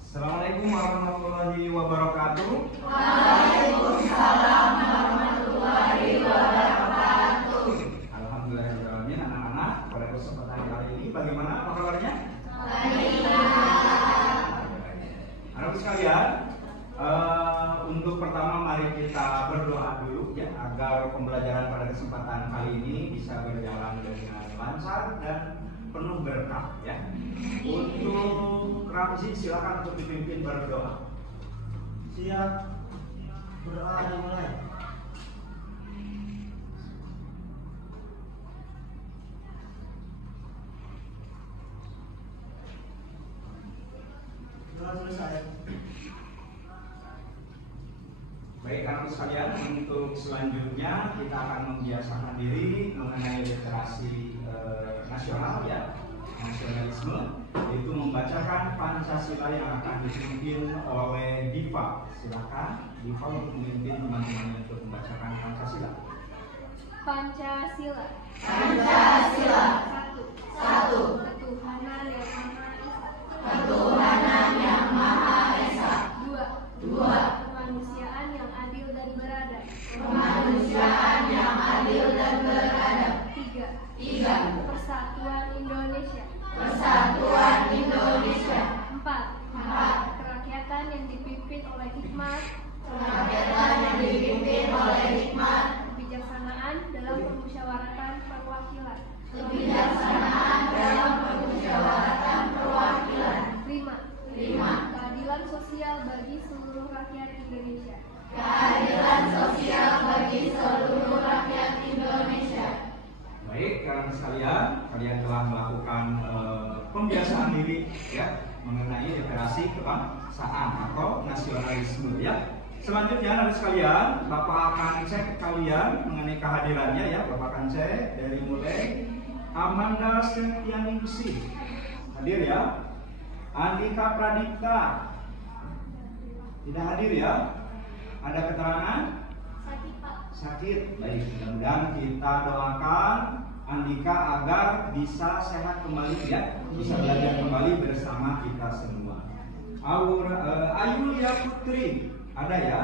Assalamualaikum warahmatullahi wabarakatuh. Waalaikumsalam warahmatullahi wabarakatuh. Alhamdulillahirrahmanirrahim. Anak-anak, pada kesempatan kali ini bagaimana apa kabarnya? Baik. Anak-anak sekalian, untuk pertama mari kita berdoa dulu ya agar pembelajaran pada kesempatan kali ini bisa berjalan dengan lancar dan penuh berkah ya. Untuk Ramzi silakan untuk dipimpin berdoa. Siap. Berdoa dimulai. Doa selesai. Baik anak sekalian, untuk selanjutnya kita akan membiasakan diri mengenai literasi nasional ya, nasionalisme, yaitu membacakan Pancasila yang akan dipimpin oleh Diva. Silakan Diva untuk memimpin teman-teman untuk membacakan Pancasila. Pancasila. Pancasila. Satu. Ketuhanan yang Maha Esa. Ketuhanan yang Maha Esa. Dua. Kemanusiaan yang adil dan beradab. Kemanusiaan yang adil dan beradab. Tiga. Persatuan Indonesia. Persatuan Indonesia. Empat. Empat. Kerakyatan yang dipimpin oleh hikmat. Kerakyatan yang dipimpin oleh hikmat. Kebijaksanaan dalam permusyawaratan perwakilan. Kebijaksanaan dalam permusyawaratan perwakilan. Lima. Keadilan sosial bagi seluruh rakyat Indonesia. Keadilan sosial bagi seluruh rakyat Indonesia. Baik, kalian sekalian, kalian telah melakukan pembiasaan diri ya mengenai literasi kebangsaan atau nasionalisme ya. Selanjutnya anak sekalian, Bapak akan cek kalian mengenai kehadirannya ya. Bapak akan cek dari mulai Amanda Septianingsih hadir ya. Andika Pradipta tidak hadir ya. Ada keterangan? Sakit. Baik, mudah-mudahan kita doakan Andika agar bisa sehat kembali ya, bisa belajar kembali bersama kita semua. Ayulia Putri ada ya.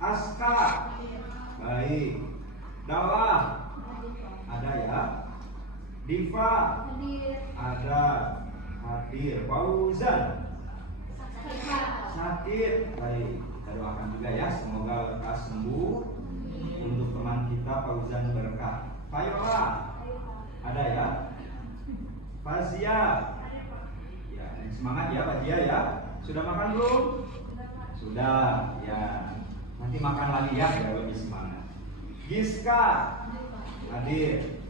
Aska, baik. Dawa ada ya. Diva ada, hadir. Fauzan sakit, baik. Kita doakan juga ya, semoga lekas sembuh. Untuk teman kita Fauzan berkah. Fayola ada ya. Fazia ya, semangat ya Fazia ya. Sudah makan belum? Sudah ya. Nanti makan lagi ya biar lebih semangat. Giska hadir.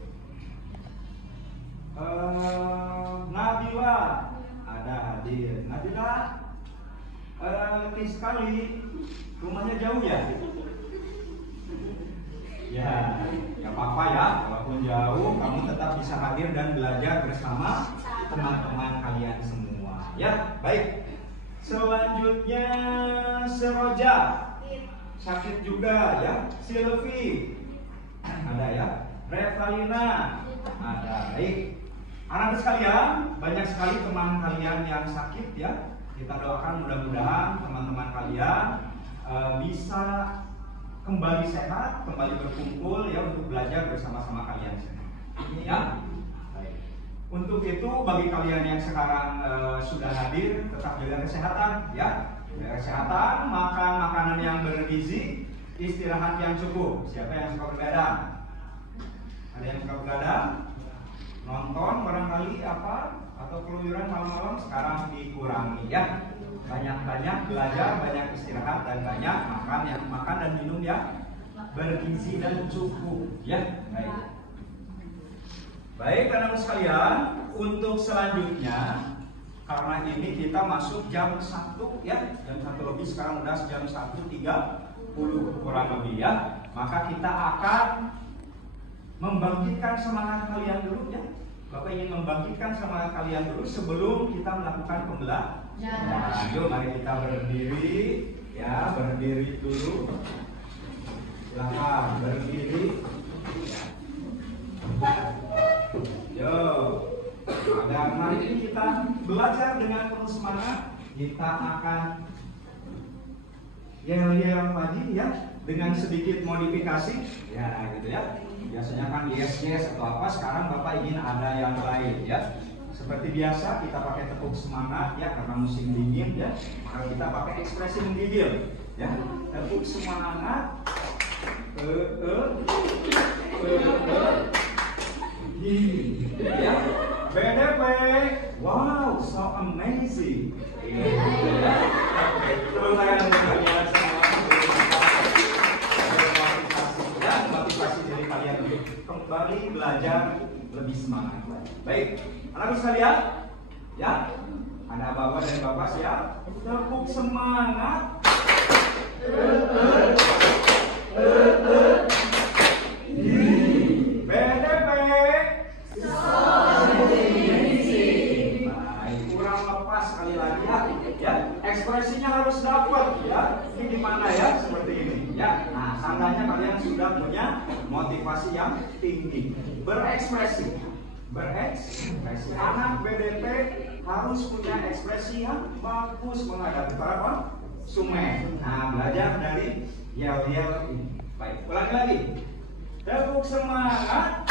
Nabila ada hadir. Nabila letih sekali. Rumahnya jauh ya? Ya, gak apa-apa ya, walaupun jauh, kamu tetap bisa hadir dan belajar bersama teman-teman kalian semua. Ya, baik. Selanjutnya Seroja, sakit juga ya. Silvi, ada ya. Revalina, ada. Baik. Anak sekalian, banyak sekali teman kalian yang sakit ya. Kita doakan mudah-mudahan teman-teman kalian bisa kembali sehat, kembali berkumpul ya untuk belajar bersama-sama kalian semua. Ya. Baik. Untuk itu bagi kalian yang sekarang sudah hadir, tetap jaga kesehatan ya. Jaga kesehatan, makan makanan yang bergizi, istirahat yang cukup. Siapa yang suka begadang? Ada yang suka begadang? Nonton barangkali apa atau keluyuran malam-malam sekarang dikurangi ya. Banyak-banyak belajar, banyak istirahat dan banyak makan dan minum yang bergizi dan cukup ya. Baik. Baik anak sekalian, untuk selanjutnya karena ini kita masuk jam 1 ya, jam 1 lebih, sekarang udah jam 1.30 kurang lebih ya. Maka kita akan membangkitkan semangat kalian dulu ya. Bapak ingin membangkitkan semangat kalian dulu sebelum kita melakukan pembelajaran. Yuk mari kita berdiri ya, berdiri dulu. Silakan berdiri. Yo, agama kita belajar dengan penuh semangat, kita akan yel-yel tadi ya, dengan sedikit modifikasi ya gitu ya. Biasanya kan yes atau apa, sekarang Bapak ingin ada yang lain ya. Seperti biasa kita pakai tepuk semangat ya, karena musim dingin ya, maka kita pakai ekspresi menggigil ya. Tepuk semangat, ya. BDP, wow, so amazing. Terus saya mengucapkan motivasi dari kalian untuk kembali belajar lebih semangat. Baik, anak sekalian, ya, ada bapak dan bapak siap, tepuk semangat. BDP, baik, kurang lepas sekali lagi ya, ekspresinya harus dapat ya. Ini gimana ya, seperti ini ya. Nah, tandanya kalian sudah punya motivasi yang tinggi, berekspresi. Anak BDP harus punya ekspresi yang bagus menghadapi para konsumen. Nah, belajar dari yel-yel ini. Baik, ulangi lagi. Tepuk semangat.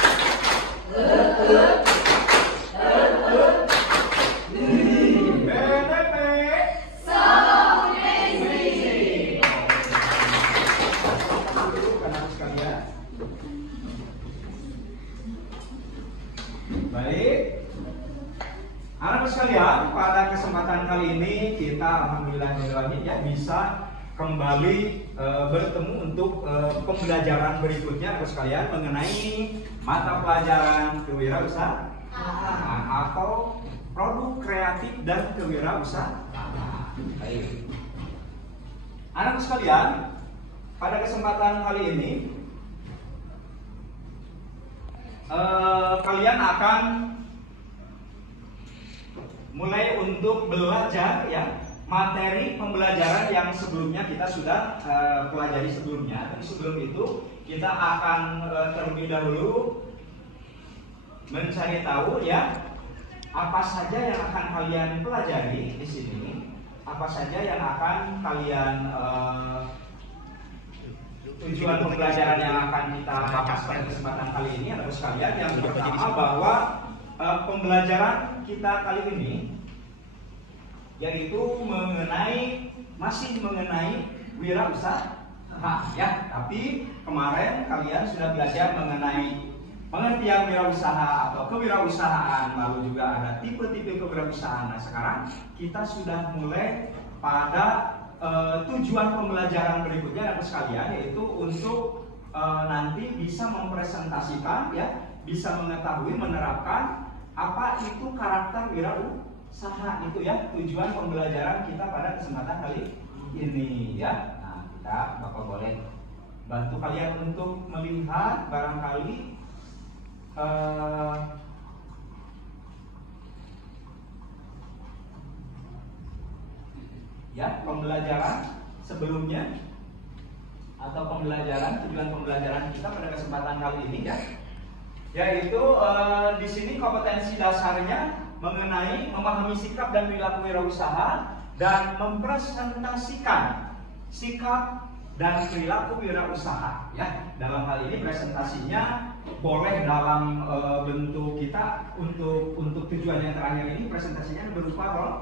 BDP. So amazing. Anak sekalian. Baik, anak sekalian, pada kesempatan kali ini kita alhamdulillah ya bisa kembali bertemu untuk pembelajaran berikutnya anak sekalian mengenai mata pelajaran kewirausahaan atau produk kreatif dan kewirausahaan. Baik, anak sekalian, pada kesempatan kali ini kalian akan mulai untuk belajar ya materi pembelajaran yang sebelumnya kita sudah pelajari sebelumnya. Tapi sebelum itu kita akan terlebih dahulu mencari tahu ya apa saja yang akan kalian pelajari di sini, apa saja yang akan kalian tujuan pembelajaran yang akan kita bahas pada kesempatan kali ini adalah sekalian. Yang pertama bahwa pembelajaran kita kali ini yaitu masih mengenai wirausaha ya. Tapi kemarin kalian sudah belajar mengenai pengertian wirausaha atau kewirausahaan, lalu juga ada tipe-tipe kewirausahaan. Nah, sekarang kita sudah mulai pada tujuan pembelajaran berikutnya anak sekalian, yaitu untuk nanti bisa mempresentasikan ya, bisa mengetahui, menerapkan apa itu karakter wirausaha itu ya, tujuan pembelajaran kita pada kesempatan kali ini ya. Nah, Bapak boleh bantu kalian untuk melihat barangkali ya pembelajaran sebelumnya atau tujuan pembelajaran kita pada kesempatan kali ini ya, yaitu di sini kompetensi dasarnya mengenai memahami sikap dan perilaku wirausaha dan mempresentasikan sikap dan perilaku wirausaha ya. Dalam hal ini presentasinya boleh dalam bentuk kita untuk tujuan yang terakhir ini presentasinya berupa role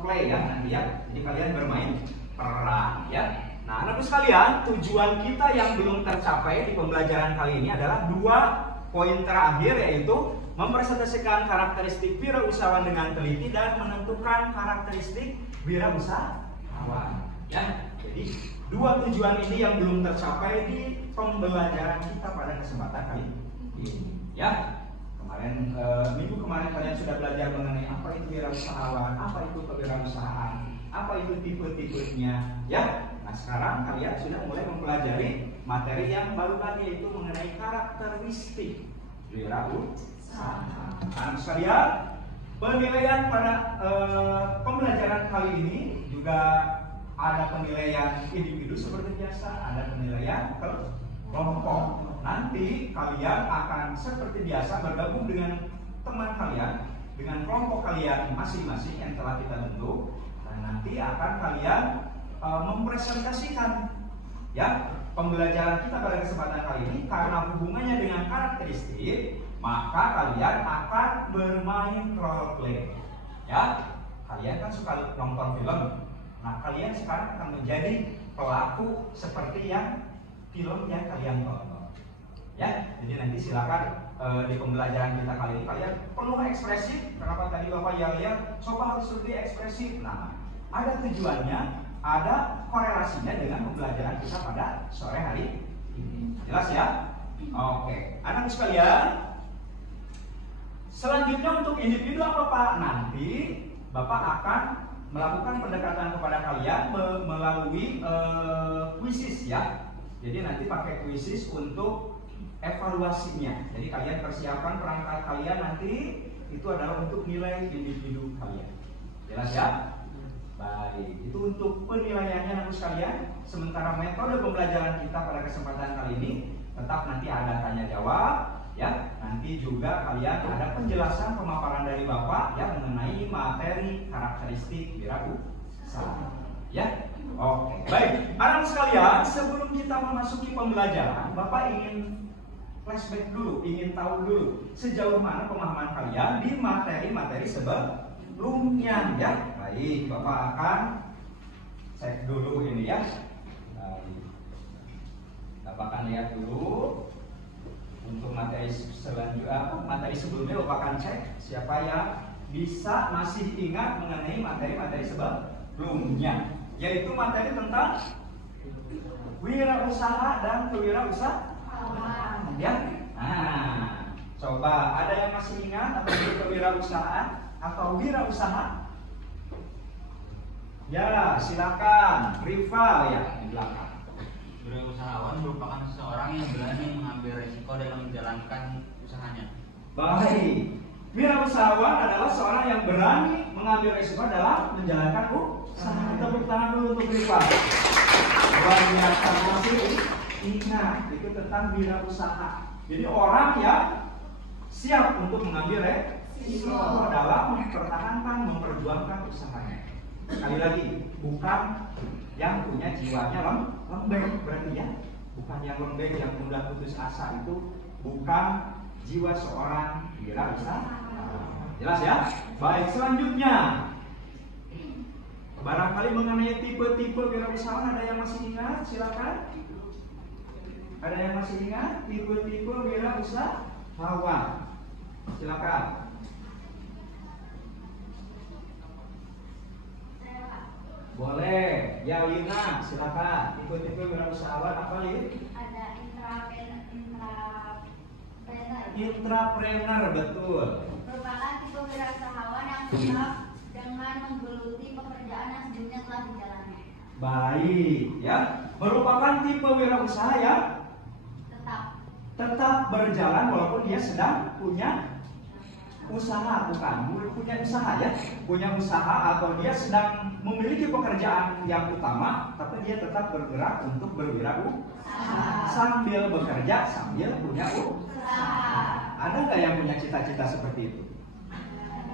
play ya nanti ya. Jadi kalian bermain peran ya. Nah, anak sekalian, tujuan kita yang belum tercapai di pembelajaran kali ini adalah 2 poin terakhir, yaitu mempresentasikan karakteristik wirausahawan dengan teliti dan menentukan karakteristik wirausahawan ya. Jadi 2 tujuan ini yang belum tercapai di pembelajaran kita pada kesempatan kali ini ya. Minggu kemarin kalian sudah belajar mengenai apa itu wirausahawan, apa itu kewirausahaan, apa itu tipe-tipenya ya. Nah, sekarang kalian sudah mulai mempelajari materi yang baru lagi, yaitu mengenai karakteristik wirausaha. Nah, sekalian, penilaian pada pembelajaran kali ini juga ada penilaian individu seperti biasa, ada penilaian kelompok. Nanti kalian akan seperti biasa bergabung dengan teman kalian dengan kelompok kalian masing-masing yang telah kita bentuk. Nah, nanti akan kalian mempresentasikan ya pembelajaran kita pada kesempatan kali ini. Karena hubungannya dengan karakteristik, maka kalian akan bermain role play. Ya, kalian kan suka nonton film. Nah, kalian sekarang akan menjadi pelaku seperti yang film yang kalian tonton. Ya, jadi nanti silakan di pembelajaran kita kali ini kalian penuh ekspresif. Kenapa tadi Bapak ya coba harus lebih ekspresif. Nah, ada tujuannya, ada korelasinya dengan pembelajaran kita pada sore hari ini. Jelas ya? Oke, anak sekalian. Selanjutnya untuk individu apa Pak? Nanti Bapak akan melakukan pendekatan kepada kalian melalui kuisis ya. Jadi nanti pakai kuisis untuk evaluasinya. Jadi kalian persiapkan perangkat kalian nanti itu adalah untuk nilai individu kalian. Jelas ya? Baik, itu untuk penilaiannya anak sekalian. Sementara metode pembelajaran kita pada kesempatan kali ini tetap nanti ada tanya jawab ya. Nanti juga kalian ada penjelasan pemaparan dari Bapak ya mengenai materi karakteristik wirausaha. Ya. Oke, baik. Anak sekalian, sebelum kita memasuki pembelajaran, Bapak ingin flashback dulu, ingin tahu dulu sejauh mana pemahaman kalian di materi-materi sebelumnya ya. Baik, Bapak akan cek dulu ini ya. Baik. Bapak akan lihat dulu untuk materi selanjutnya, materi sebelumnya Bapak akan cek siapa yang bisa masih ingat mengenai materi-materi sebelumnya, yaitu materi tentang wirausaha dan kewirausahaan. Ya, nah, coba ada yang masih ingat apa itu kewirausahaan atau wirausaha? Ya, silakan, rival ya di belakang. Wirausahawan merupakan seseorang yang berani mengambil resiko dalam menjalankan usahanya. Baik, wirausahawan adalah seorang yang berani mengambil resiko dalam menjalankan usaha. Tepuk tangan dulu untuk rival. Luar biasa, masih ingat itu tentang wirausaha. Jadi orang yang siap untuk mengambil resiko dalam mempertahankan, memperjuangkan usahanya. Sekali lagi, bukan yang punya jiwanya lembek, berarti ya, bukan yang lembek, yang mudah putus asa, itu bukan jiwa seorang wirausaha. Jelas ya? Baik, selanjutnya barangkali mengenai tipe-tipe wirausahawan ada yang masih ingat? Silakan. Ada yang masih ingat tipe-tipe wirausahawan? Silakan. Boleh, ya Lina, silakan. Tipe-tipe wirausahawan apa Lin? Ada Intrapreneur, betul. merupakan tipe wirausahawan yang tetap dengan menggeluti pekerjaan yang sebelumnya telah dijalani. Baik, ya. Merupakan tipe wirausaha yang tetap berjalan walaupun dia sedang punya usaha, bukan punya usaha ya, punya usaha atau dia sedang memiliki pekerjaan yang utama, tapi dia tetap bergerak untuk berwirausaha sambil bekerja sambil punya usaha. Ada nggak yang punya cita-cita seperti itu?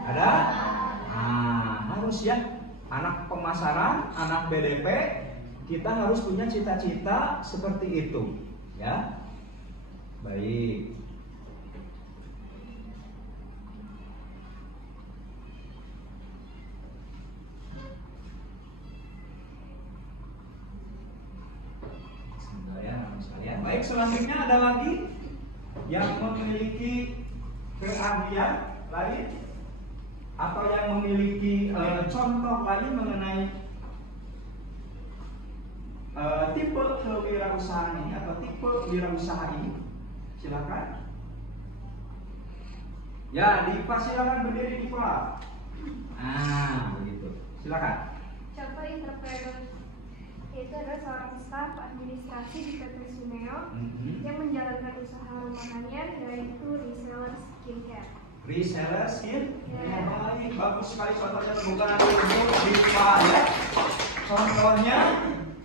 Ada? Nah, harus ya, anak pemasaran, anak BDP, kita harus punya cita-cita seperti itu, ya. Baik. Baik, selanjutnya ada lagi yang memiliki keahlian lain atau yang memiliki contoh lain mengenai tipe kewirausahaan ini atau tipe wirausaha ini. Silakan. Ya, Diva silakan berdiri Diva. Nah, begitu. Silakan. Contoh entrepreneur itu adalah seorang staf administrasi di PT Suneo yang menjalankan usaha rumahannya, yaitu reseller skincare. Reseller skin? Ya. Baik, bagus sekali contohnya, terbuka untuk Diva ya. Contohnya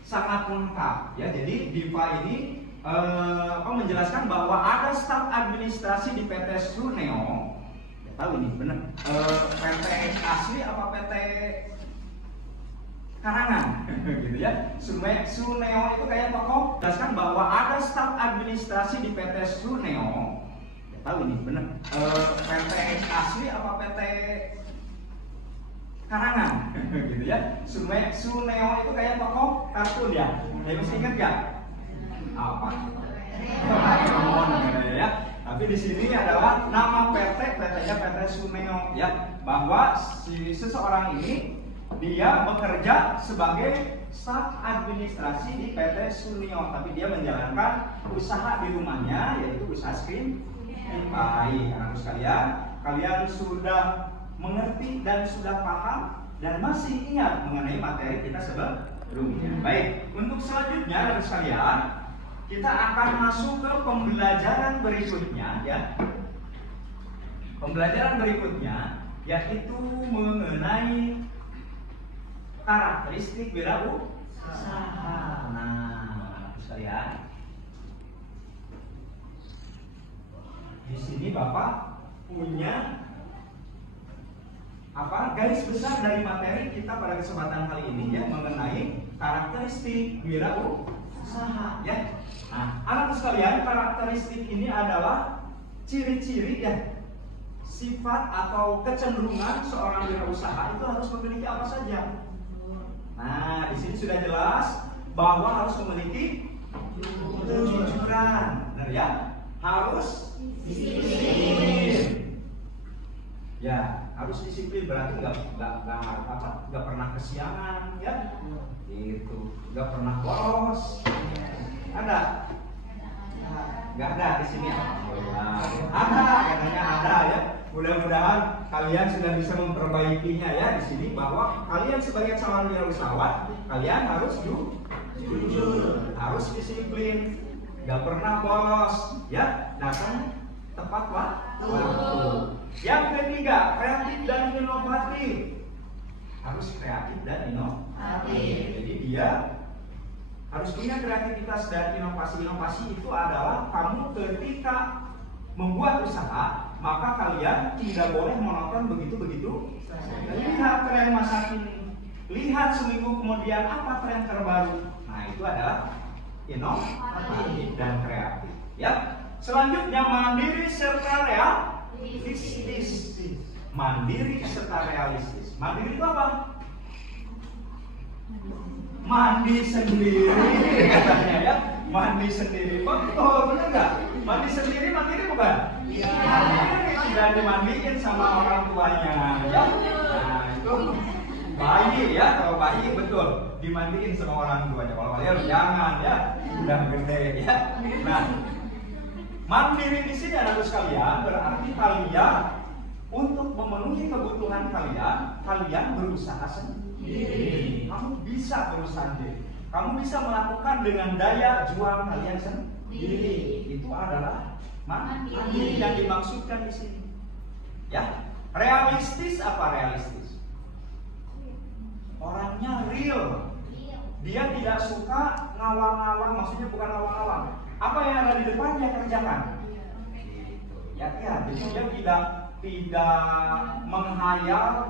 sangat lengkap ya. Jadi Diva ini menjelaskan bahwa ada staf administrasi di PT Suneo tahu ini bener. PT asli apa PT karangan? Gitu ya. Suneo itu kayak tokoh. Jelaskan bahwa ada staf administrasi di PT Suneo. Tahu ini bener. PT asli apa PT karangan? Gitu ya. Suneo itu kayak tokoh kartun ya. Saya masih ingat gak? Apa? Ya. Tapi di sini adalah nama PT-nya PT Suneo ya, bahwa seseorang ini dia bekerja sebagai staf administrasi di PT Suneo, tapi dia menjalankan usaha di rumahnya, yaitu usaha screen. Baik, anak-anak sekalian, kalian sudah mengerti dan sudah paham dan masih ingat mengenai materi kita sebelumnya. Baik, untuk selanjutnya anak-anak sekalian, kita akan masuk ke pembelajaran berikutnya ya. Pembelajaran berikutnya yaitu mengenai karakteristik wirausaha. Nah, sekalian, di sini Bapak punya garis besar dari materi kita pada kesempatan kali ini ya, mengenai karakteristik wirausaha ya. Nah, anak sekalian, karakteristik ini adalah ciri-ciri ya, sifat atau kecenderungan seorang wirausaha itu harus memiliki apa saja. Nah, di sini sudah jelas bahwa harus memiliki kejujuran, benar ya? Harus disiplin. Ya, harus disiplin berarti nggak pernah kesiangan ya, gitu, nggak pernah bolos. Ada? Nggak ada di sini ya? Ada, katanya ada ya. Mudah-mudahan kalian sudah bisa memperbaikinya ya di sini, bahwa kalian sebagai calon wirausahawan kalian harus jujur, harus disiplin, nggak pernah bolos ya, datang tepat waktu. Yang ketiga, kreatif dan inovatif. Harus kreatif dan inovatif. Jadi dia harus punya kreativitas dan inovasi. Inovasi itu adalah kamu ketika membuat usaha, maka kalian tidak boleh monoton begitu-begitu. Lihat tren masa kini, lihat seminggu kemudian apa tren terbaru. Nah, itu adalah inovatif dan kreatif. Ya. Selanjutnya mandiri serta realistis. Mandiri serta realistis. Mandiri itu apa? Mandi sendiri katanya ya. Mandi sendiri. Oh, benar nggak? Mandi sendiri mandiri bukan? Iya. Sudah dimandiin sama orang tuanya ya. Nah, itu bayi ya. Kalau bayi betul dimandiin sama orang tuanya. Kalau kalian jangan ya. Udah gede ya. Nah, mandiri di sini anak sekalian berarti kalian untuk memenuhi kebutuhan kalian berusaha sendiri. Kamu bisa berusaha sendiri. Kamu bisa melakukan dengan daya juang kalian sendiri. Itu adalah mandiri yang dimaksudkan di sini. Ya, realistis apa realistis? Orangnya real. Dia tidak suka ngawang-ngawang, maksudnya bukan ngawang-ngawang. Apa yang ada di depan dia kerjakan. Ya, jadi dia tidak menghayal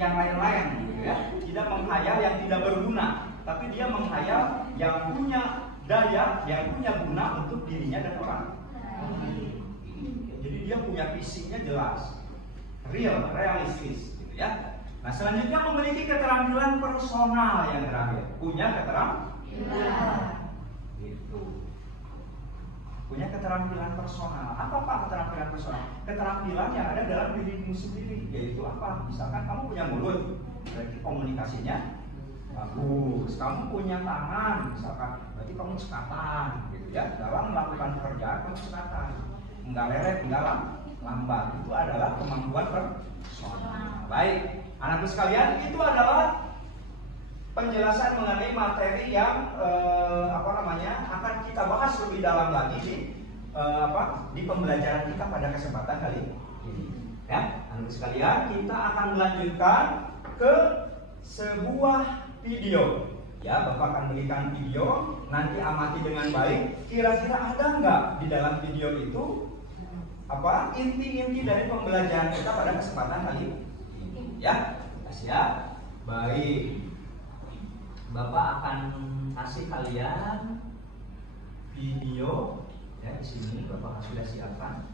yang lain-lain gitu ya. Tidak menghayal yang tidak berguna, tapi dia menghayal yang punya daya, yang punya guna untuk dirinya dan orang. Jadi dia punya visinya jelas, real, realistis gitu ya. Nah, selanjutnya memiliki keterampilan personal yang terakhir. Punya keterampilan gitu. Punya keterampilan personal. Apa Pak keterampilan personal? Keterampilan yang ada dalam dirimu sendiri. Yaitu apa? Misalkan kamu punya mulut, berarti komunikasinya bagus. Kamu punya tangan, misalkan, berarti kamu cekatan gitu ya. Dalam melakukan pekerjaan kamu cekatan. Enggak lelet, enggak lambat. Itu adalah kemampuan personal. Baik, anakku sekalian, itu adalah penjelasan mengenai materi yang akan kita bahas lebih dalam lagi di pembelajaran kita pada kesempatan kali ini. Ya, anak sekalian, kita akan melanjutkan ke sebuah video. Ya, Bapak akan berikan video, nanti amati dengan baik. Kira-kira ada nggak di dalam video itu apa inti-inti dari pembelajaran kita pada kesempatan kali ini ya. Siap? Baik. Bapak akan kasih kalian video ya di sini. Bapak sudah siapkan.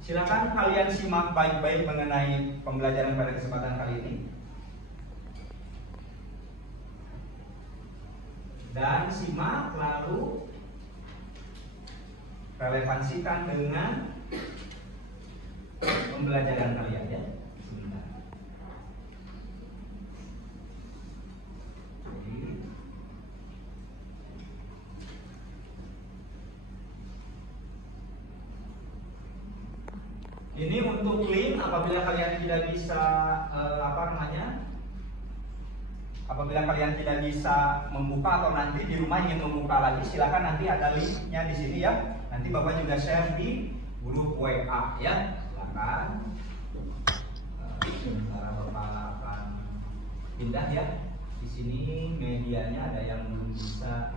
Silakan kalian simak baik-baik mengenai pembelajaran pada kesempatan kali ini. Dan simak lalu relevansikan dengan pembelajaran kalian ya. Sebentar. Ini untuk link apabila kalian tidak bisa apabila kalian tidak bisa membuka atau nanti di rumah ingin membuka lagi, silakan nanti ada linknya di sini ya. Nanti Bapak juga share di grup WA ya. Silakan. Sementara Bapak akan pindah ya. Di sini medianya ada yang belum bisa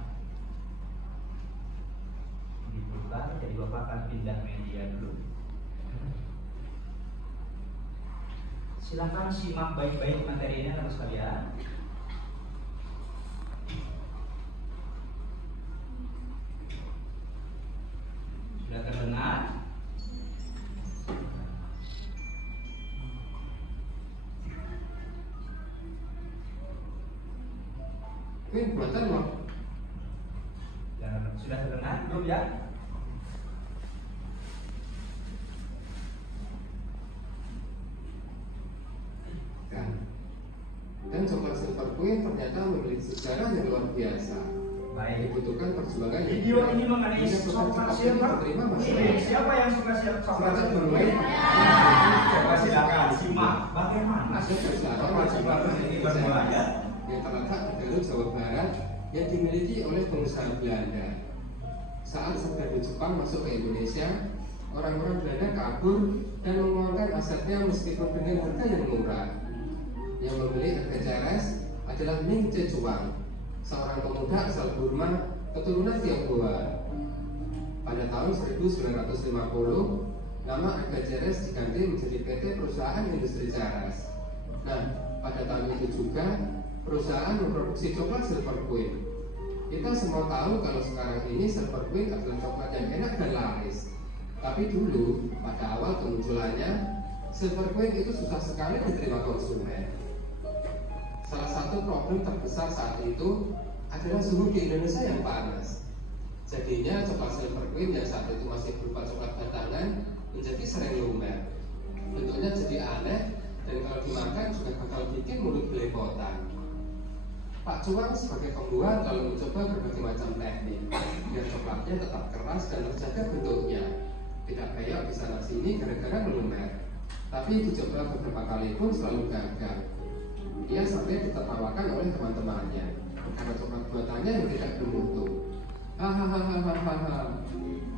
dibuka, jadi Bapak akan pindah media dulu. Silakan simak baik-baik materinya teman sekalian. Sudah terdengar? Buatan loh. Sudah terdengar belum ya? Dan coklat silver queen ternyata memiliki sejarah yang luar biasa. Baik. Dibutuhkan perjuangan yang Video ini mengenai coklat silver. Siapa yang suka coklat silver queen? Coba silakan simak. Bagaimana coklat silver ini bermula ya? Yang terletak di Garut, Jawa Barat, yang dimiliki oleh pengusaha Belanda. Saat Serbu Jepang masuk ke Indonesia, orang-orang Belanda kabur dan mengeluarkan asetnya meskipun dengan harga yang murah. Yang membeli harga Ceres adalah Ning Cecuang, seorang pemuda asal Burma, keturunan Tionghoa. Pada tahun 1950, nama harga Ceres diganti menjadi PT Perusahaan Industri Ceres. Nah, pada tahun itu juga perusahaan memproduksi coklat Silver Queen. Kita semua tahu kalau sekarang ini Silver Queen adalah coklat yang enak dan laris. Tapi dulu, pada awal kemunculannya, Silver Queen itu susah sekali diterima konsumen. Salah satu problem terbesar saat itu adalah suhu di Indonesia yang panas. Jadinya coklat Silver Queen yang saat itu masih berupa coklat batangan menjadi sering lumer. Bentuknya jadi aneh dan kalau dimakan juga bakal bikin mulut belepotan. Pak Cuang sebagai pembuat lalu mencoba berbagai macam teknik biar coklatnya tetap keras dan terjaga bentuknya. Tidak kayak di sana sini gara-gara melumer. Tapi dicoba beberapa kali pun selalu gagal. Dia sampai ditertawakan oleh teman-temannya karena coklat buatannya yang tidak bermutu. Hahaha,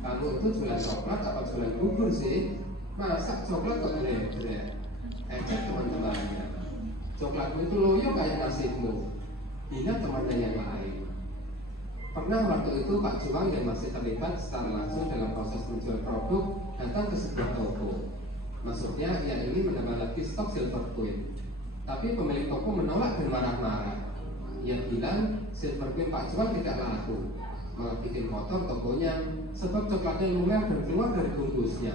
kamu itu jualan coklat apa jualan bubur sih? Masa coklat kok gede-gede? Ejek teman-temannya. Coklatmu itu loyo kayak nasibmu. Hina temannya yang lain. Pernah waktu itu Pak Juang yang masih terlibat secara langsung dalam proses menjual produk datang ke sebuah toko. Maksudnya ia ingin menambah lagi stok Silver Queen. Tapi pemilik toko menolak dan marah-marah. Ia bilang Silver Queen Pak Juang tidak laku, malah bikin kotor tokonya sebab coklatnya lumer dan keluar dari bungkusnya.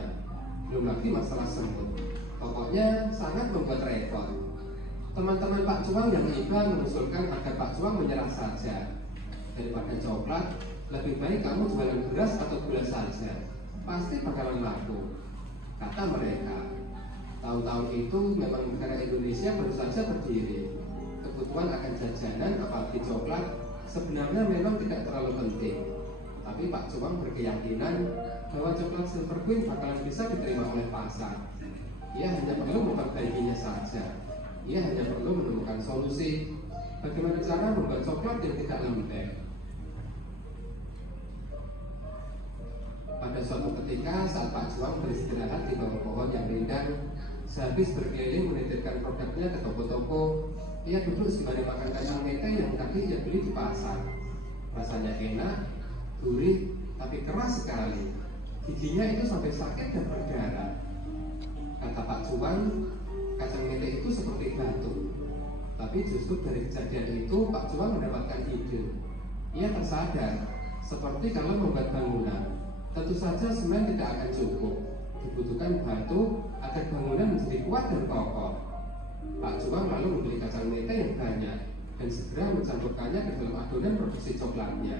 Belum lagi masalah semut. Pokoknya sangat membuat repot. Teman-teman Pak Juang yang iba mengusulkan agar Pak Juang menyerah saja. Daripada coklat, lebih baik kamu jualan beras atau gula saja. Pasti bakalan laku, kata mereka. Tahun-tahun itu memang negara Indonesia baru saja berdiri. Kebutuhan akan jajanan apalagi coklat sebenarnya memang tidak terlalu penting. Tapi Pak Juang berkeyakinan bahwa coklat Silver Queen bakalan bisa diterima oleh pasar. Ia hanya perlu memperbaikinya saja. Ia hanya perlu menemukan solusi bagaimana cara membuat coklat yang tidak lembek. Pada suatu ketika saat Pak Juang beristirahat di bawah pohon yang rindang, sehabis berkeliling menitipkan produknya ke toko-toko, ia duduk sembari makan kacang mete yang tadi ia beli di pasar. Rasanya enak, gurih, tapi keras sekali. Giginya itu sampai sakit dan berdarah. Kata Pak Cuan, kacang mete itu seperti batu. Tapi justru dari kejadian itu Pak Cuan mendapatkan ide. Ia tersadar, seperti kalau membuat bangunan, tentu saja semen tidak akan cukup. Dibutuhkan batu agar bangunan menjadi kuat dan kokoh. Pak Cuan lalu membeli kacang mete yang banyak dan segera mencampurkannya ke dalam adonan produksi coklatnya.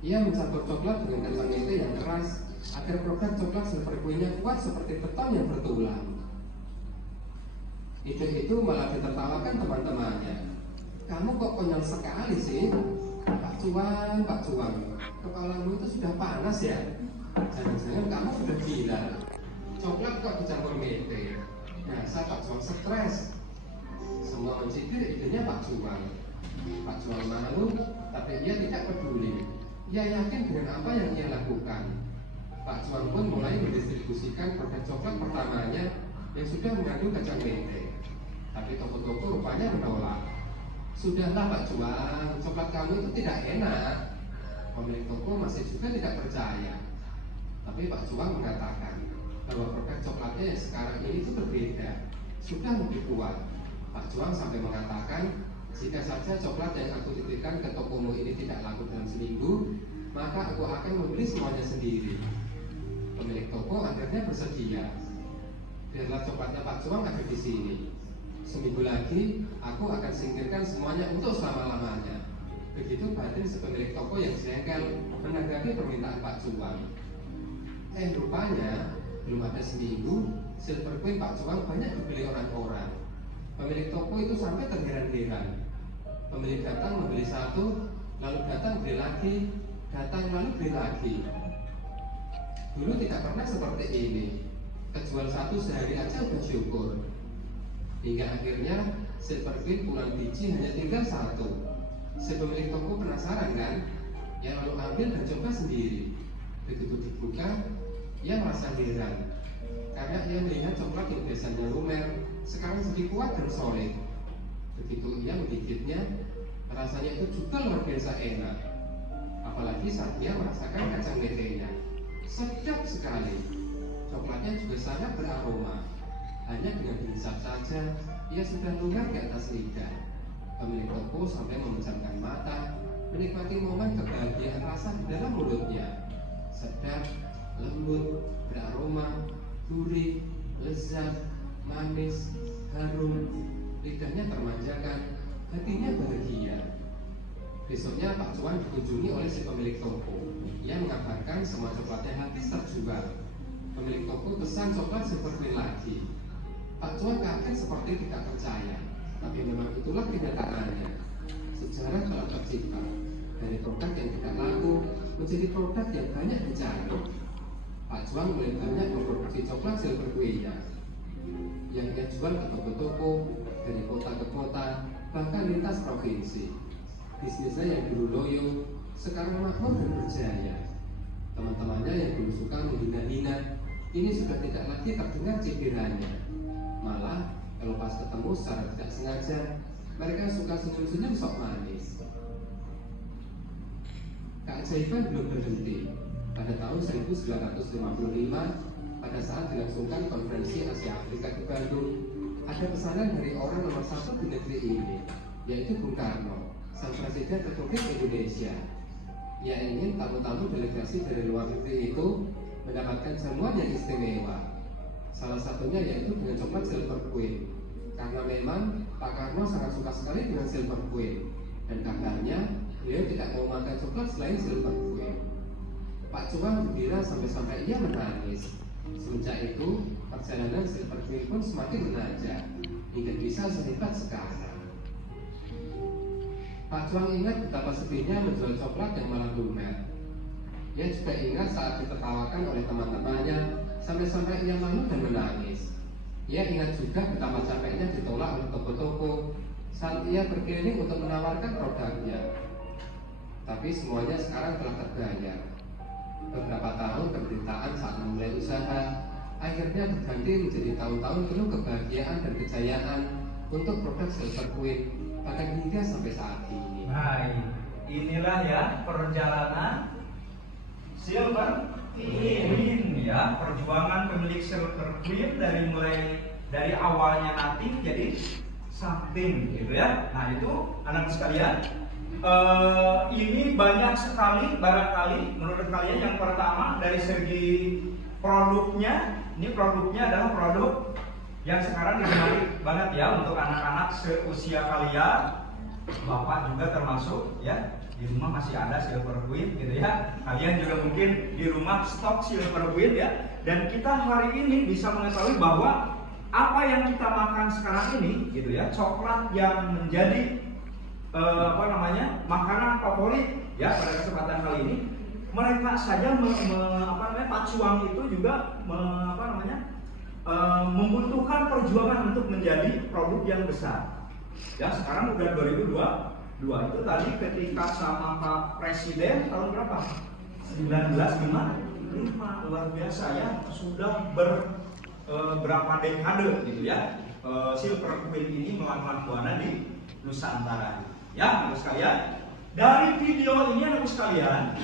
Ia mencampur coklat dengan kacang mete yang keras agar produk coklat silver queen-nya kuat seperti beton yang bertulang. Ide itu malah ditertawakan teman-temannya. Kamu kok konyol sekali sih? Pak Cuan, kepalamu itu sudah panas ya? Jangan-jangan kamu sudah gila. Coklat kok dicampur mete? Nah, Pak Cuan stres. Semua mencibir idenya Pak Cuan. Pak Cuan malu, tapi ia tidak peduli. Ia yakin dengan apa yang ia lakukan. Pak Cuan pun mulai mendistribusikan produk coklat pertamanya yang sudah mengandung kacang mete. Tapi toko-toko rupanya menolak. Sudahlah Pak Cuan, coklat kamu itu tidak enak. Pemilik toko masih juga tidak percaya. Tapi Pak Cuan mengatakan bahwa produk coklatnya yang sekarang ini itu berbeda, sudah lebih kuat. Pak Cuan sampai mengatakan, jika saja coklat yang aku titipkan ke tokomu ini tidak laku dalam seminggu, maka aku akan membeli semuanya sendiri. Pemilik toko akhirnya bersedia. Biarlah coklatnya Pak Cuan ada di sini. Seminggu lagi aku akan singkirkan semuanya untuk selama-lamanya. Begitu batin si pemilik toko yang jengkel menanggapi permintaan Pak Cuan. Rupanya belum ada seminggu, silver queen Pak Cuan banyak dibeli orang-orang. Pemilik toko itu sampai terheran-heran. Pemilik datang membeli satu, lalu datang beli lagi, datang lalu beli lagi. Dulu tidak pernah seperti ini. Kejual satu sehari aja udah syukur. Hingga akhirnya silver queen puluhan biji hanya tinggal satu. Si pemilik toko penasaran kan? Ia lalu ambil dan coba sendiri. Begitu dibuka, ia merasa heran karena ia melihat coklat yang biasanya lumer sekarang jadi kuat dan solid. Begitu ia menggigitnya, rasanya itu juga luar biasa enak. Apalagi saat ia merasakan kacang metenya, sedap sekali. Coklatnya juga sangat beraroma. Hanya dengan dihisap saja, ia sudah lumer di atas lidah. Pemilik toko sampai memejamkan mata, menikmati momen kebahagiaan rasa di dalam mulutnya. Sedap, lembut, beraroma, gurih, lezat, manis, harum. Lidahnya termanjakan, hatinya bahagia. Besoknya Pak Cuan dikunjungi oleh si pemilik toko. Ia mengabarkan semua coklatnya habis terjual. Pemilik toko pesan coklat silver queen lagi. Pak Cuan kaget seperti tidak percaya, tapi memang itulah kenyataannya. Sejarah telah tercipta dari produk yang tidak laku menjadi produk yang banyak dicari. Pak Cuan mulai banyak memproduksi coklat silver queen-nya yang ia jual ke toko-toko dari kota ke kota, bahkan lintas provinsi. Bisnisnya yang dulu loyo sekarang makmur dan berjaya. Teman-temannya yang dulu suka menghina-hina ini sudah tidak lagi terdengar cibirannya. Malah kalau pas ketemu secara tidak sengaja, mereka suka senyum-senyum sok manis. Keajaiban belum berhenti. Pada tahun 1955, pada saat dilangsungkan konferensi Asia Afrika di Bandung, ada pesanan dari orang nomor satu di negeri ini, yaitu Bung Karno, sang presiden Republik Indonesia. Ia ingin tamu-tamu delegasi dari luar negeri itu mendapatkan jamuan yang istimewa. Salah satunya yaitu dengan coklat silver queen. Karena memang Pak Karno sangat suka sekali dengan silver queen, dan kabarnya beliau tidak mau makan coklat selain silver queen. Pak Cuan gembira sampai-sampai ia menangis. Semenjak itu, perjalanan silver queen pun semakin menanjak hingga bisa sehebat sekarang. Pak Cuan ingat betapa sedihnya menjual coklat yang malah lumer. Ia juga ingat saat ditertawakan oleh teman-temannya, sampai-sampai ia malu dan menangis. Ia ingat juga betapa capeknya ditolak oleh toko-toko saat ia berkeliling untuk menawarkan produknya. Tapi semuanya sekarang telah terbayar. Beberapa tahun penderitaan saat memulai usaha akhirnya berganti menjadi tahun-tahun penuh kebahagiaan dan kejayaan untuk produk silver queen, bahkan hingga sampai saat ini. Baik, inilah ya perjalanan silver Queen ya, perjuangan pemilik Silver Queen dari awalnya nothing jadi something gitu ya. Nah itu anak sekalian, ini banyak sekali barangkali menurut kalian. Yang pertama dari segi produknya, ini produknya adalah produk yang sekarang digemari banget ya untuk anak-anak seusia kalian. Bapak juga termasuk ya, di rumah masih ada Silver Queen gitu ya. Kalian juga mungkin di rumah stok Silver Queen ya. Dan kita hari ini bisa mengetahui bahwa apa yang kita makan sekarang ini gitu ya, coklat yang menjadi makanan favorit ya pada kesempatan kali ini, mereka saja pacuan itu juga membutuhkan perjuangan untuk menjadi produk yang besar. Ya sekarang udah 2022 itu tadi ketika sama Pak Presiden tahun berapa? 1955, luar biasa ya, sudah berapa dekade gitu ya. Silver Queen ini melanglang buana di Nusantara. Ya, anak sekalian, dari video ini anak sekalian,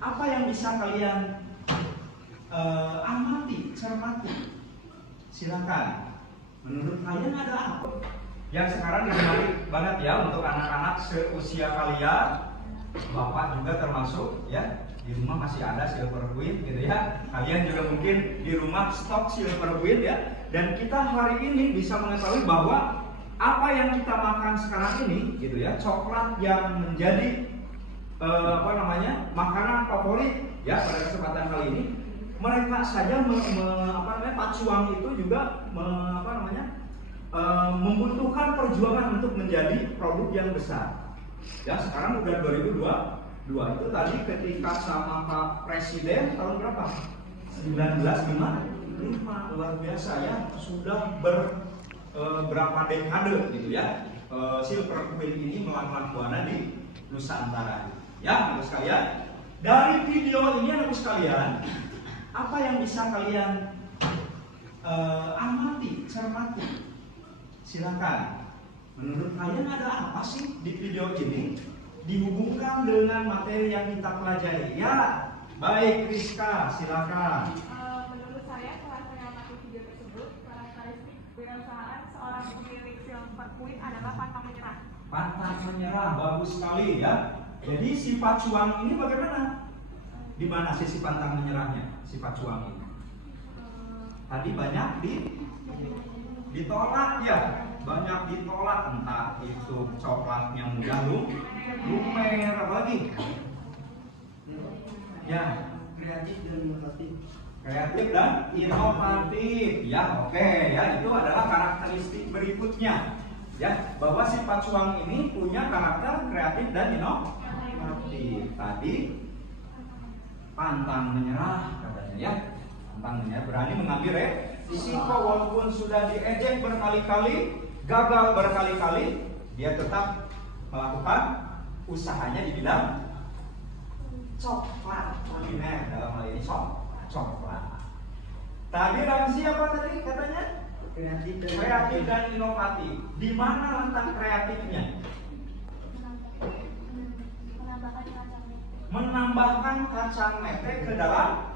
apa yang bisa kalian amati, cermati? Silakan. Menurut kalian ada apa yang sekarang digemari banget ya untuk anak-anak seusia kalian? Bapak juga termasuk ya, di rumah masih ada Silver Queen gitu ya. Kalian juga mungkin di rumah stok Silver Queen ya. Dan kita hari ini bisa mengetahui bahwa apa yang kita makan sekarang ini gitu ya, coklat yang menjadi makanan favorit ya pada kesempatan kali ini, mereka saja pacuan itu juga membutuhkan perjuangan untuk menjadi produk yang besar. Ya sekarang udah 2022 itu tadi ketika sama Pak Presiden tahun berapa? 1955, luar biasa ya, sudah berapa dekade gitu ya. Silver Queen ini melanglang buana di Nusantara. Ya anak sekalian, dari video ini anak sekalian, apa yang bisa kalian amati, cermati? Silakan. Menurut kalian ada apa sih di video ini dihubungkan dengan materi yang kita pelajari? Ya, baik Rizka, silakan. Menurut saya setelah saya mengamati video tersebut, karakteristik kewirausahaan seorang pemilik Silver Queen adalah pantang menyerah. Pantang menyerah, bagus sekali ya. Jadi si pacuan ini bagaimana? Di mana sisi pantang menyerahnya si pacuan ini? Tadi banyak ditolak ya, banyak ditolak, entah itu coklatnya mudah lumer, apa lagi? Ya, kreatif dan inovatif. Kreatif dan inovatif, ya oke ya, itu adalah karakteristik berikutnya ya, bahwa si pacuan ini punya karakter kreatif dan inovatif. Tadi pantang menyerah katanya ya, pantang menyerah, berani mengambil risiko walaupun sudah diejek berkali-kali, gagal berkali-kali, dia tetap melakukan usahanya di bidang coklat kuliner, dalam hal ini coklat. Tadi Ramzi apa tadi katanya? Kreatif dan inovatif. Di mana letak kreatifnya? Menambahkan kacang mete ke dalam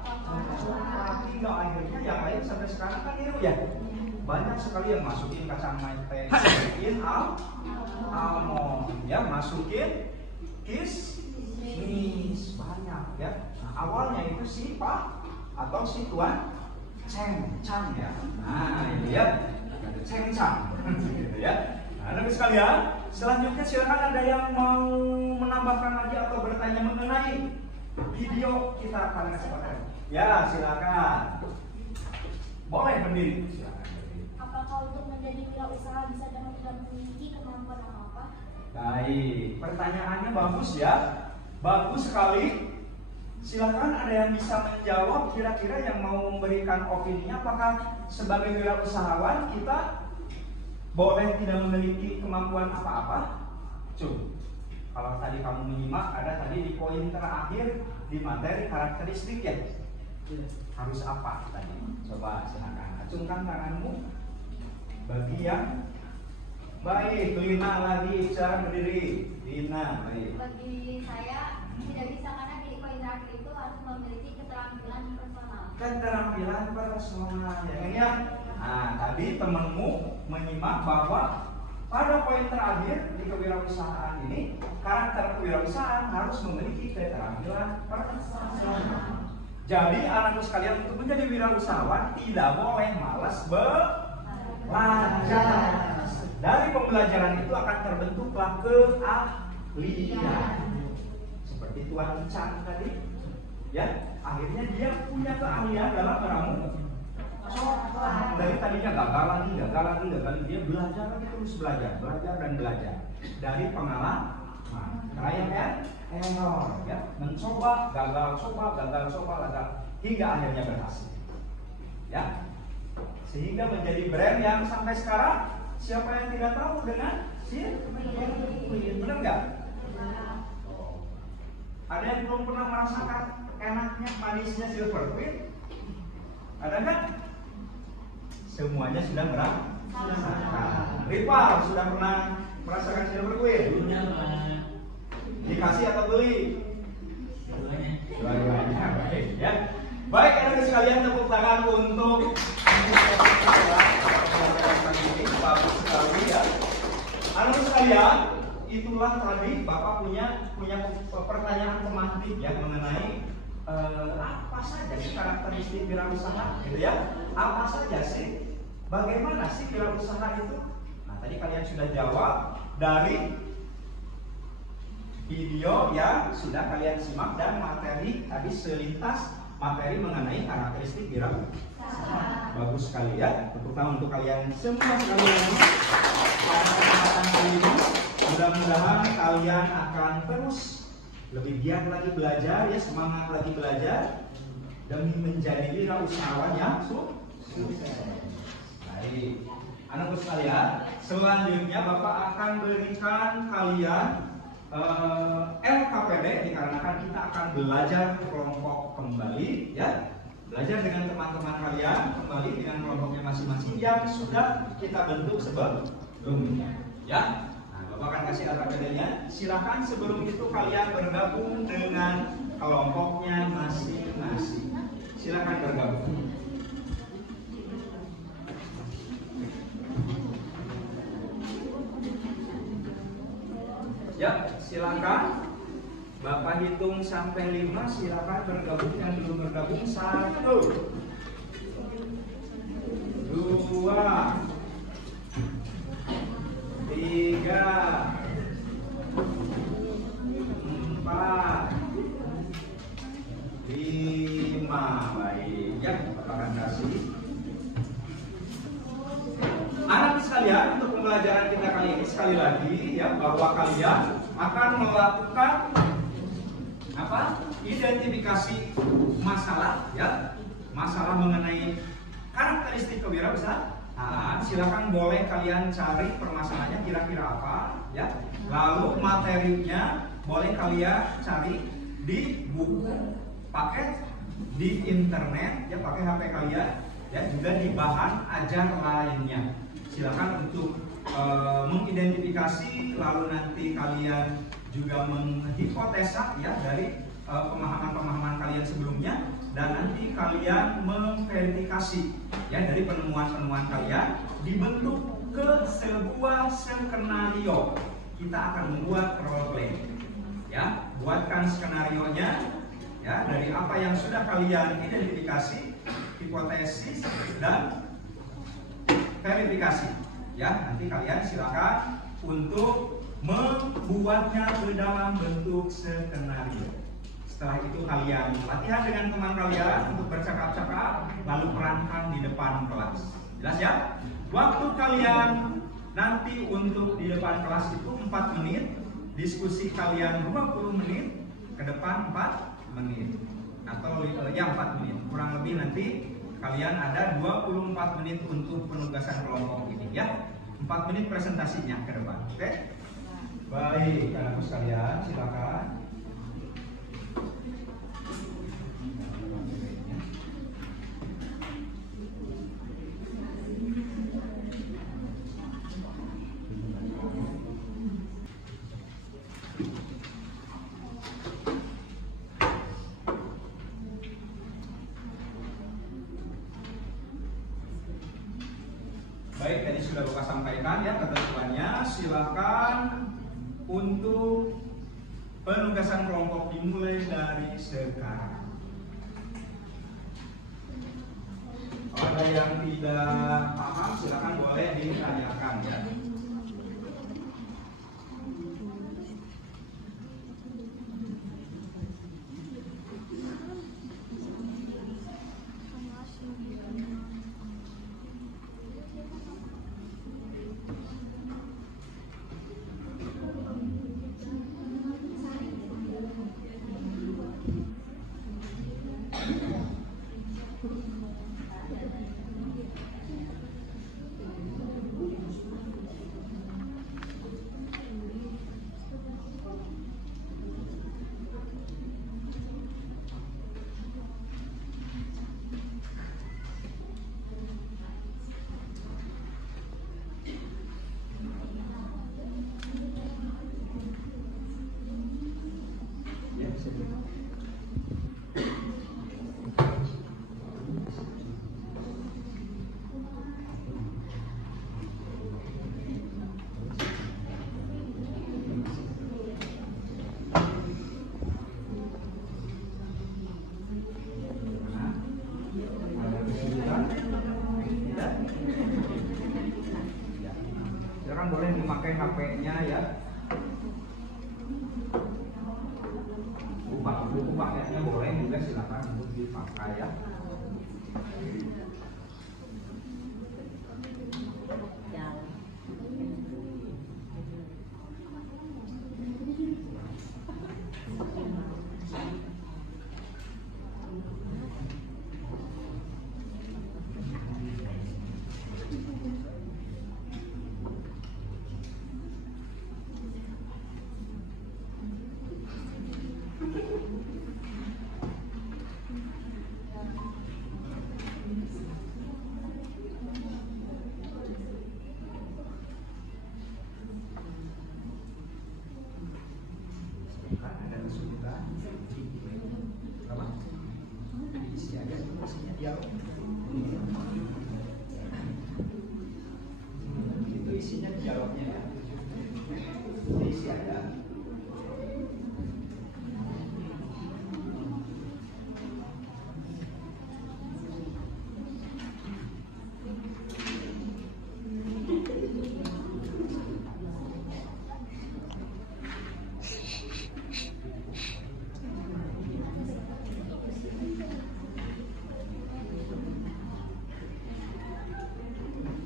coklat, hingga akhirnya yang lain sampai sekarang kan niru ya. Banyak sekali yang masukin kacang mete, masukin almond, ya masukin kismis, banyak ya. Nah, awalnya itu si Pak atau si Tuan Cengcang ya. Nah ini ya, ada Cengcang gitu ya. Nah, anak sekalian, selanjutnya silakan ada yang mau menambahkan lagi atau bertanya mengenai video kita pada kesempatan. Ya silakan. Boleh berdiri. Silakan. Apakah untuk menjadi wirausaha bisa dengan tidak memiliki kemampuan apa-apa? Baik, pertanyaannya bagus ya, bagus sekali. Silakan ada yang bisa menjawab, kira-kira yang mau memberikan opini. Apakah sebagai wirausahawan kita boleh tidak memiliki kemampuan apa-apa? Coba, kalau tadi kamu menyimak, ada tadi di poin terakhir di materi karakteristik ya. Harus apa tadi? Coba silakan acungkan tanganmu. Bagi yang baik, Lina lagi cara berdiri. Lina, baik. Bagi saya tidak bisa karena di koin terakhir itu harus memiliki keterampilan personal. Keterampilan personal ya. Nah, tadi temenmu menyimak bahwa pada poin terakhir di kewirausahaan ini, karakter kewirausahaan harus memiliki keterampilan personal. Jadi anakku sekalian, untuk menjadi wirausahawan tidak boleh malas belajar. Dari pembelajaran itu akan terbentuklah keahlian. Seperti Tuan Chan tadi, ya, akhirnya dia punya keahlian dalam meramu coklat. Dari tadinya gagal lagi, dia belajar lagi, terus belajar dan belajar dari pengalaman, trial and error, ya, mencoba, gagal, hingga akhirnya berhasil, ya, sehingga menjadi brand yang sampai sekarang siapa yang tidak tahu dengan Silver-Queen, benar nggak? Ada yang belum pernah merasakan enaknya, manisnya Silver-Queen? Ada nggak? Semuanya sudah merasakan. Rival sudah pernah merasakan Silver-Queen? Dikasih atau beli? Dua-duanya. Baik, ya. Baik, anak sekalian, tepuk tangan untuk ini. Bagus sekali ya. Anak sekalian, itulah tadi Bapak punya pertanyaan pematik ya mengenai apa saja sih karakteristik wirausaha, gitu ya? Apa saja sih? Bagaimana sih wirausaha itu? Nah, tadi kalian sudah jawab dari video yang sudah kalian simak dan materi tadi selintas materi mengenai karakteristik wirausaha. Bagus sekali ya. Tepuk tangan untuk kalian semua sekalian. Pada kesempatan kali ini, mudah-mudahan kalian akan terus lebih giat lagi belajar ya, semangat lagi belajar demi menjadi wirausahawan yang sukses. Baik, anak-anak sekalian, selanjutnya Bapak akan berikan kalian LKPD dikarenakan kita akan belajar kelompok kembali ya. Belajar dengan teman-teman kalian kembali dengan kelompoknya masing-masing yang sudah kita bentuk sebelumnya ya. Nah, Bapak akan kasih LKPD-nya. Silakan sebelum itu kalian bergabung dengan kelompoknya masing-masing. Silakan bergabung. Ya, silakan. Bapak hitung sampai 5, silakan bergabung. Yang belum bergabung 1, 2, 3, 4, 5. Baik, ya, Bapak akan kasih. Anak sekalian, untuk pembelajaran kita kali ini sekali lagi ya, bahwa kalian akan melakukan apa? Identifikasi masalah ya, masalah mengenai karakteristik kewirausahaan. Silakan boleh kalian cari permasalahannya kira-kira apa ya. Lalu materinya boleh kalian cari di buku, paket di internet ya, pakai HP kalian ya, juga di bahan ajar lainnya. Silakan untuk mengidentifikasi, lalu nanti kalian juga menghipotesa ya dari pemahaman-pemahaman kalian sebelumnya, dan nanti kalian memverifikasi ya dari penemuan-penemuan kalian dibentuk ke sebuah skenario. Kita akan membuat role play ya, buatkan skenarionya ya dari apa yang sudah kalian identifikasi, hipotesis dan verifikasi ya. Nanti kalian silakan untuk membuatnya ke dalam bentuk skenario. Setelah itu kalian latihan dengan teman kalian untuk bercakap-cakap, lalu perankan di depan kelas. Jelas ya? Waktu kalian nanti untuk di depan kelas itu 4 menit, diskusi kalian 20 menit, ke depan 4 menit atau ya 4 menit. Kurang lebih nanti kalian ada 24 menit untuk penugasan kelompok ini ya. 4 menit presentasinya ke depan. Oke? Baik, anak-anak sekalian, silakan. Baik, tadi sudah Bapak sampaikan ya ketentuannya. Silakan untuk penugasan kelompok dimulai dari sekarang. Kalau ada yang tidak paham, silakan boleh ditanyakan ya. Silakan boleh memakai HP-nya ya. Buku paketnya boleh juga, silakan untuk dipakai ya. Ada kesulitan, apa? Isi aja, isinya dialog. Itu isinya dialognya ya. Isi aja.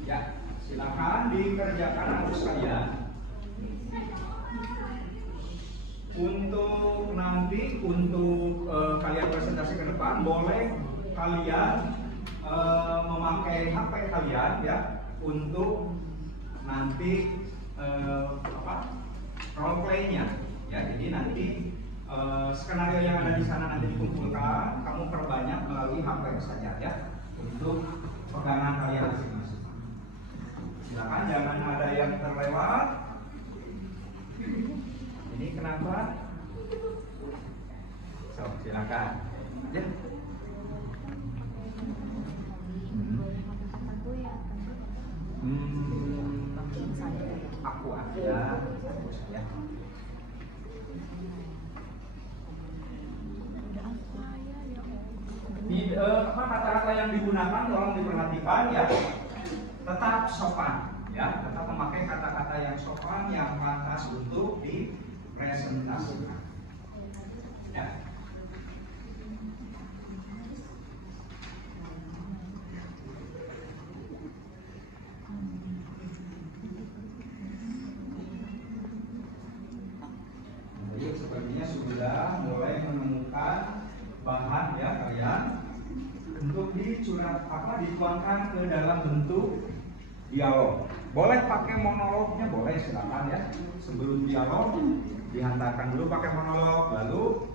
Ya, silakan dikerjakan anak sekalian. Untuk nanti kalian presentasi ke depan, boleh kalian memakai HP kalian ya untuk nanti role play-nya. Ya, jadi nanti skenario yang ada di sana nanti dikumpulkan, kamu perbanyak melalui HP saja ya untuk pegangan kalian masing-masing. Silakan jangan ada yang terlewat. Ini kenapa? So, silakan. Ya. Aku ada. Ya. Kata-kata yang digunakan tolong diperhatikan ya. Tetap sopan ya, tetap memakai kata-kata yang sopan yang pantas untuk dipresentasikan ya. Jadi sepertinya sudah mulai menemukan bahan ya kalian untuk dituangkan ke dalam bentuk dialog. Boleh pakai monolognya, boleh silakan ya. Sebelum dialog dihantarkan dulu pakai monolog, lalu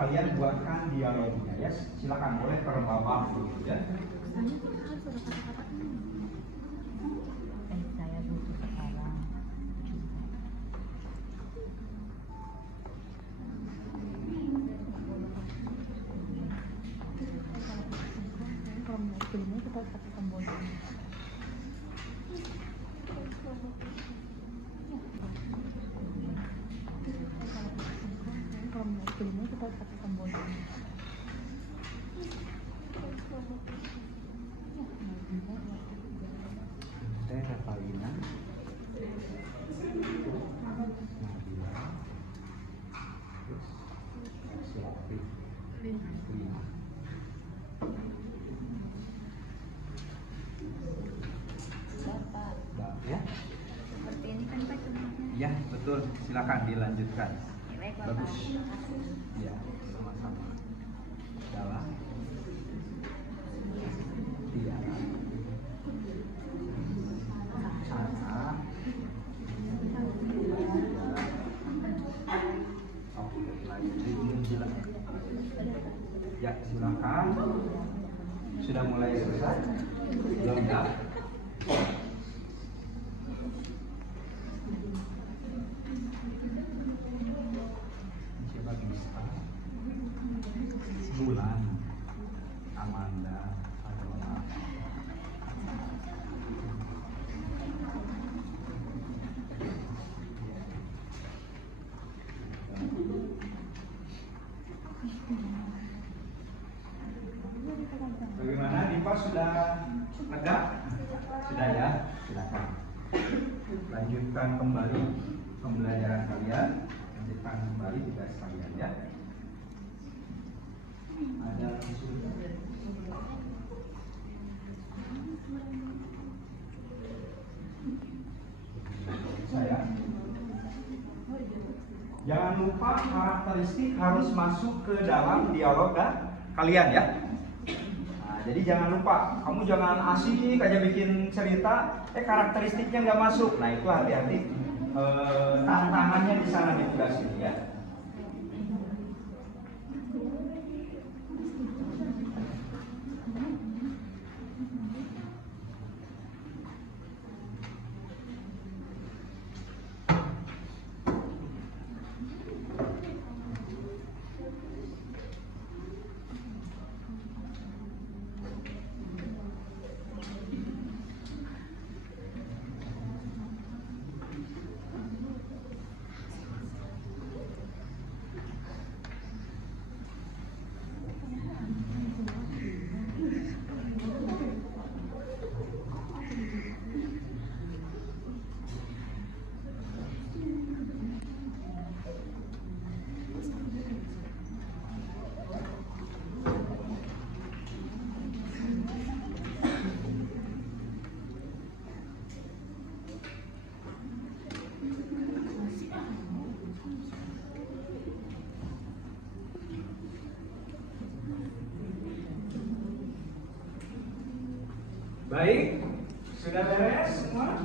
kalian buatkan dialognya ya. Silakan boleh per babak dulu ya. Saya butuh sekarang. Kalau maskulinnya kita pakai Kamboja. Kalau maskulinnya kita pakai Kamboja. Teh Revalina. Ya. Seperti ini kan Pak contohnya. Ya, betul. Silakan dilanjutkan. Baik, Bapak. Bagus. Ya, sama-sama. Dalam. Tiara. Sana. Oke, lanjut. Ya, silakan. Sudah mulai selesai? Belum ya? Siapa bisa? Bulan, Amanda, Adela. Bagaimana, Dipa, sudah lega? Sudah ya? Silakan. Lanjutkan kembali pembelajaran kalian. Lanjutkan kembali tugas kalian ya. Ada kesulitan? Saya. Jangan lupa karakteristik harus masuk ke dalam dialog kalian ya. Nah, jadi jangan lupa, kamu jangan asik aja bikin cerita, karakteristiknya nggak masuk. Nah itu hati-hati, tantangannya di sana di tugas ini ya. Baik, sudah beres semua?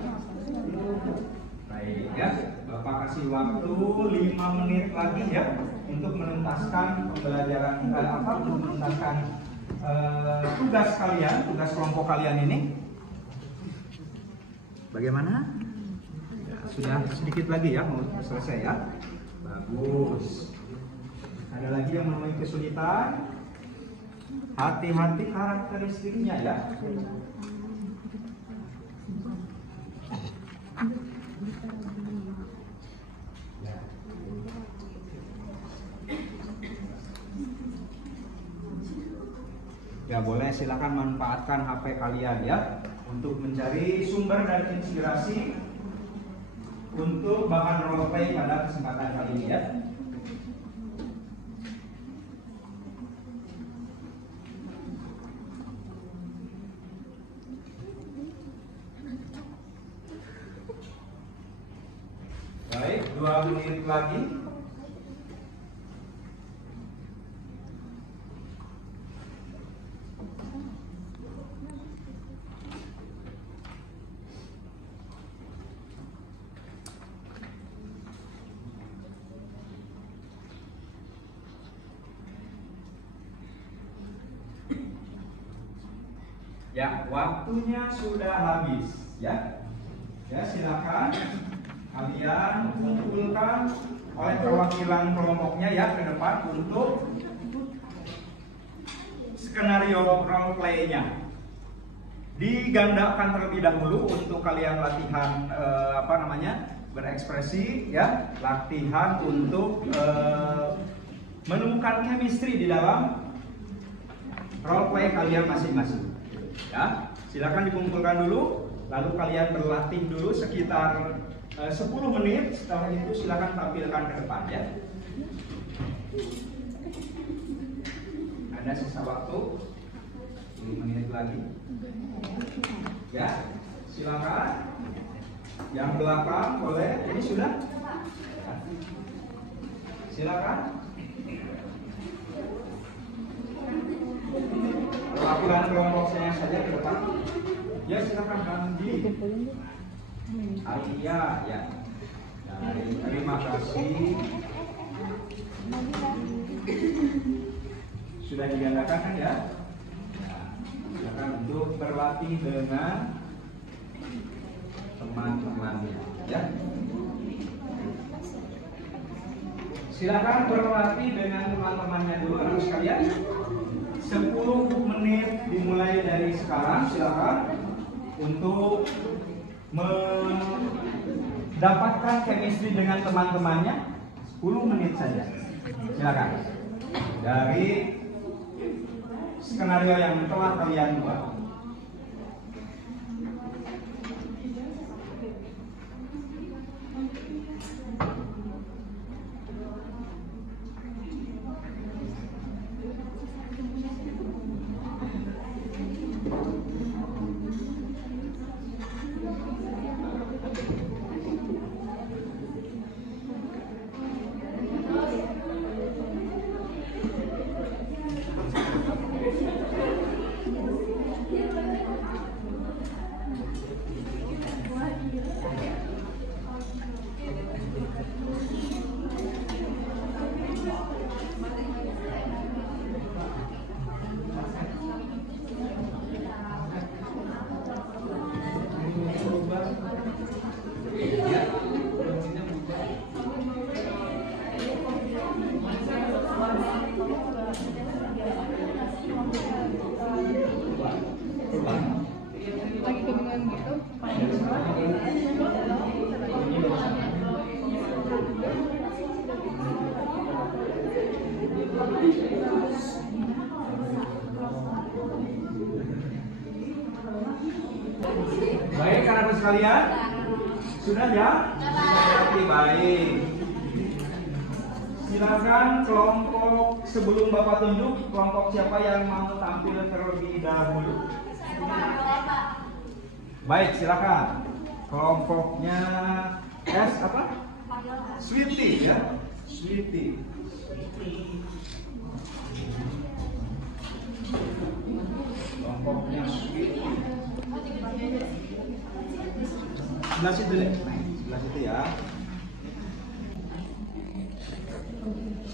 Baik ya, Bapak kasih waktu 5 menit lagi ya untuk menuntaskan pembelajaran untuk menuntaskan tugas kalian, tugas kelompok kalian ini. Bagaimana? Ya, sudah sedikit lagi ya, mau selesai ya. Bagus. Ada lagi yang menemui kesulitan? Hati-hati karakteristiknya ya. Ya boleh, silakan manfaatkan HP kalian ya untuk mencari sumber dan inspirasi untuk bahan roleplay pada kesempatan kali ini ya. Baik, 2 menit lagi. Ya, waktunya sudah habis ya. Ya, silakan kalian kumpulkan oleh perwakilan kelompoknya ya ke depan untuk skenario role play-nya. digandakan terlebih dahulu untuk kalian latihan berekspresi ya, latihan untuk menemukan chemistry di dalam role play kalian masing-masing. Ya, silakan dikumpulkan dulu, lalu kalian berlatih dulu sekitar 10 menit. Setelah itu silakan tampilkan ke depan ya. Ada sisa waktu 10 menit lagi. Ya, silakan. Yang belakang boleh. Ini sudah. Silakan. Perwakilan kelompok saya saja ke depan. Ya, silakan Andi. Alia ya. Terima kasih. Sudah digandakan kan ya? Silakan untuk berlatih dengan teman-temannya ya. Silakan berlatih dengan teman-temannya dulu anak sekalian. 10 menit dimulai dari sekarang. Silakan untuk mendapatkan chemistry dengan teman-temannya. 10 menit saja. Silakan. Dari skenario yang telah kalian buat. Baik anak-anak sekalian, sudah ya? Oke, baik. Silakan kelompok sebelum Bapak tunjuk, kelompok siapa yang mau tampil terlebih dahulu? Baik, silakan. Kelompoknya S apa? Sweetie ya, Sweetie. Kelompoknya Sweetie. Sebelah situ deh, sebelah situ ya.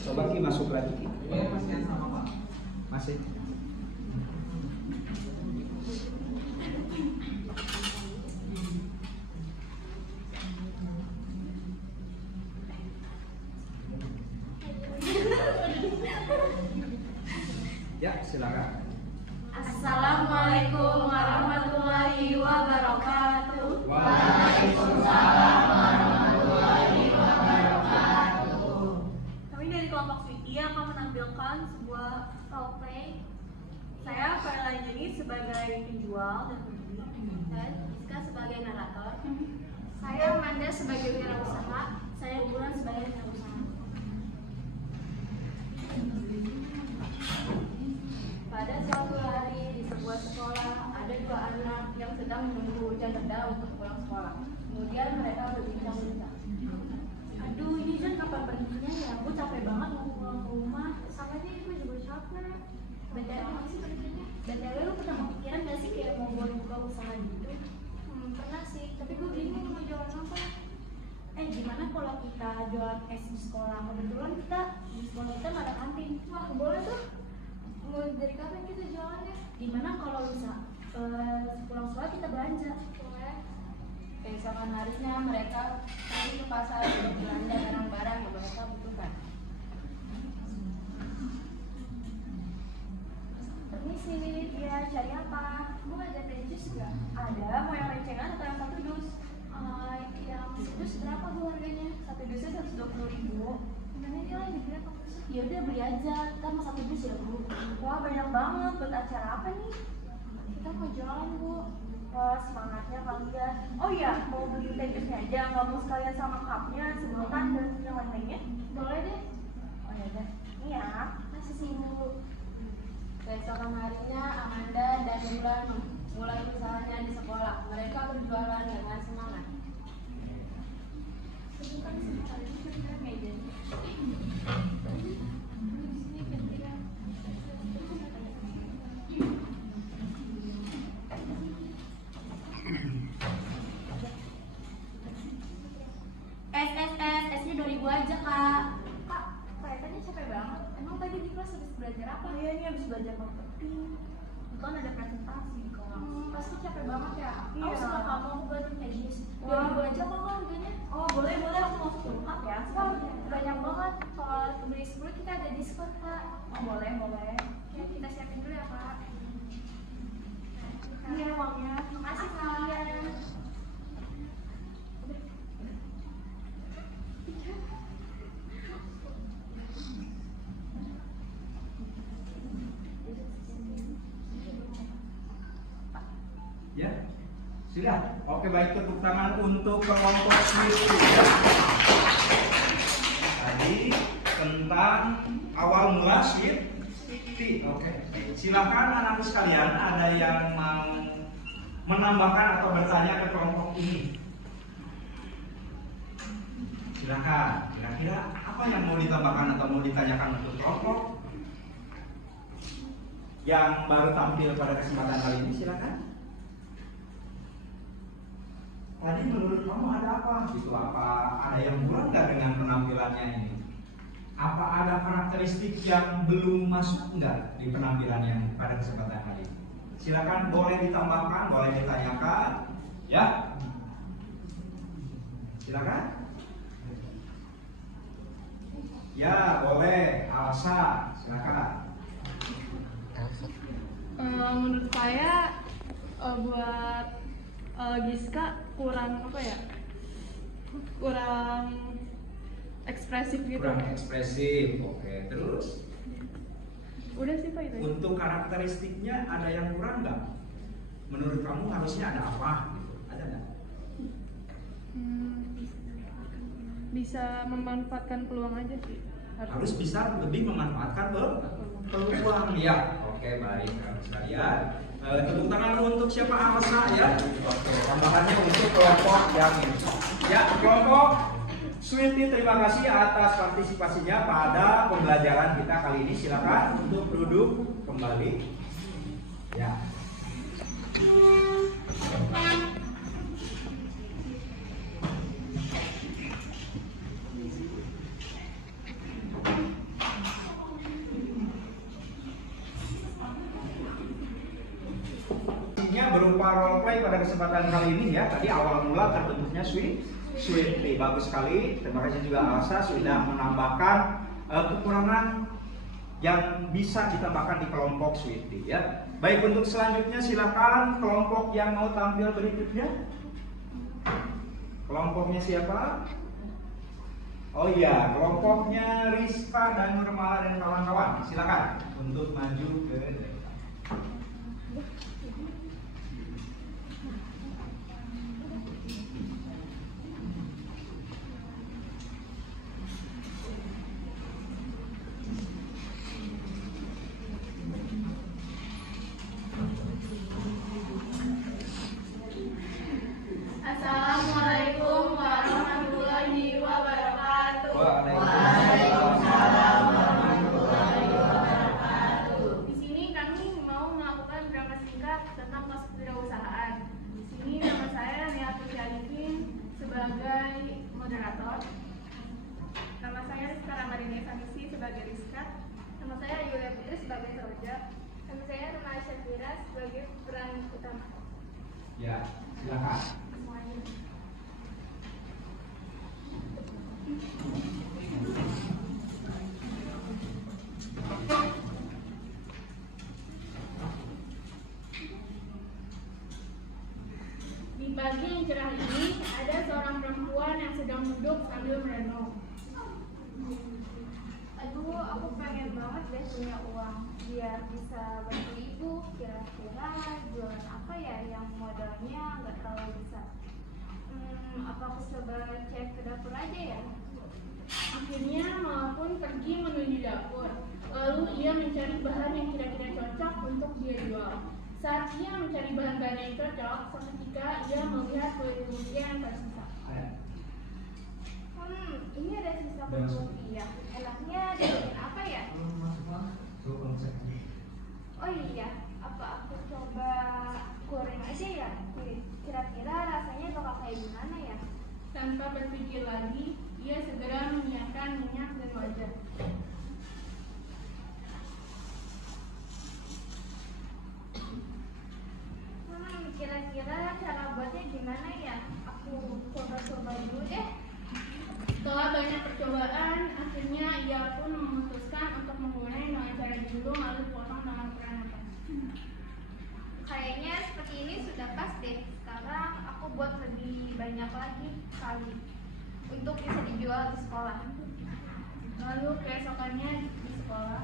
Coba Ki masuk lagi Ki. Masih. Ya, silakan. Assalamualaikum warahmatullahi wabarakatuh. Waalaikumsalam warahmatullahi wabarakatuh. Kami dari kelompok Sweetie akan menampilkan sebuah role play. Saya Farla Jeni sebagai penjual dan pembeli, dan Rizka sebagai narator. Saya Amanda sebagai wirausaha. Saya Bulan sebagai wirausaha. Pada suatu hari di sebuah sekolah ada 2 anak yang sedang menunggu hujan reda untuk pulang sekolah. Kemudian mereka berbincang-bincang. Aduh, ini hujan kapan perginya ya? Aku capek banget mau pulang ke rumah. Sama aja aku juga capek. BTW lu pernah kepikiran gak sih kayak mau buka usaha gitu? Pernah sih, tapi gue bingung mau jualan apa. Gimana kalau kita jualan es di sekolah? Kebetulan kita di sekolah kita nggak ada kantin. Wah, boleh tuh. Mulai dari kapan kita jualannya? Gimana kalau bisa pulang sekolah kita belanja? Boleh. Keesokan harinya mereka pergi ke pasar untuk belanja barang-barang yang mereka butuhkan. Ini nih, dia cari apa? Gue ngajar jus gak? Ada, mau yang rencengan atau yang satu dus? Yang dus berapa gue harganya? Satu dusnya 120.000. Gimana dia lagi berapa? Ya udah beli aja, kan mau satu dus ya Bu. Wah banyak banget, buat acara apa nih? Kita mau jualan Bu. Wah semangatnya kalian. Oh iya, mau beli teh jusnya aja, nggak mau sekalian sama cupnya, sedotan dan yang lain-lainnya? Boleh deh. Oh ya udah, ini ya. Masih sih Bu. Keesokan harinya Amanda dan Mulan mulai usahanya di sekolah. Mereka berjualan dengan semangat. S-nya 2.000 aja kak. Kak, kelihatannya capek banget. Emang tadi di kelas habis belajar apa? Iya ini habis belajar marketing. Kan ada presentasi di kelas. Pasti capek banget ya. Iya. Aku suka kamu, aku buatin tesis. 2.000 aja kok harganya. Oh boleh aku mau lengkap ya. Wah banyak banget. Kalau beli 10 kita ada diskon kak. Oh boleh. Ya kita siapin dulu ya kak. Ini uangnya. Makasih kalian. Ya, sudah. Oke baik, tepuk tangan untuk kelompok Sweety. Tadi tentang awal mula Sweety. Oke. Silakan anak sekalian, ada yang mau menambahkan atau bertanya ke kelompok ini? Silakan. Kira-kira apa yang mau ditambahkan atau mau ditanyakan untuk kelompok yang baru tampil pada kesempatan kali ini? Silakan. Tadi menurut kamu ada apa? Gitu apa? Ada yang kurang nggak dengan penampilannya ini? Apa ada karakteristik yang belum masuk nggak di penampilan yang pada kesempatan kali ini? Silakan, boleh ditambahkan, boleh ditanyakan, ya? Silakan. Ya, boleh. Alsa, silakan. Menurut saya buat Giska kurang apa ya? Kurang ekspresif gitu. Kurang ekspresif. Oke, terus? Udah sih Pak itu. Untuk karakteristiknya ada yang kurang nggak? Menurut kamu harusnya ada apa? Gitu. Ada nggak? Bisa memanfaatkan peluang aja sih. Harus bisa lebih memanfaatkan peluang. Ya, oke baik sekalian. Tepuk tangan untuk siapa? Alsa ya. Oke, tambahannya untuk kelompok yang ini. Ya, kelompok Sweety, terima kasih atas partisipasinya pada pembelajaran kita kali ini. Silakan untuk duduk kembali. Ya. Berupa role play pada kesempatan kali ini ya. Tadi awal mula terbentuknya Sweety. Bagus sekali. Terima kasih juga Alsa sudah menambahkan kekurangan yang bisa ditambahkan di kelompok Sweety ya. Baik, untuk selanjutnya silakan kelompok yang mau tampil berikutnya. Kelompoknya siapa? Oh iya, kelompoknya Rizka dan Nurmala dan kawan-kawan. Silakan untuk maju ke depan. Assalamualaikum warahmatullahi wabarakatuh. Waalaikumsalam warahmatullahi wabarakatuh. Di sini kami mau melakukan drama singkat tentang kasus kewirausahaan. Di sini nama saya Nia Putri Alifin sebagai moderator. Nama saya Rizka Ramadini Sanisi sebagai Rizka. Nama saya Yulia Putri sebagai Soja. Nama saya Rama Syafira sebagai peran utama. Ya, silakan. pagi yang cerah ini, ada seorang perempuan yang sedang duduk sambil merenung. Aduh, aku pengen banget deh punya uang biar bisa bantu ibu. Kira-kira jualan apa ya yang modalnya nggak terlalu besar? Apa aku coba cek ke dapur aja ya? Akhirnya Mala pun pergi menuju dapur. Lalu ia mencari bahan yang kira-kira cocok untuk dia jual. Saat ia mencari bahan-bahan yang cocok, seketika ia melihat kulit lumpia yang tersisa. Ini ada sisa kulit lumpia. Enaknya dibikin apa ya? Oh iya, apa aku coba goreng aja ya? Kira-kira rasanya bakal kayak gimana ya? Tanpa berpikir lagi, ia segera menyiapkan minyak dan wajan. Kira-kira cara buatnya gimana ya? Aku coba-coba dulu deh. Setelah banyak percobaan, akhirnya ia pun memutuskan untuk memulai dengan cara digulung lalu dipotong dengan ukuran atas. Kayaknya seperti ini sudah pas deh. Sekarang aku buat lebih banyak lagi kali untuk bisa dijual di sekolah. Lalu keesokannya di sekolah,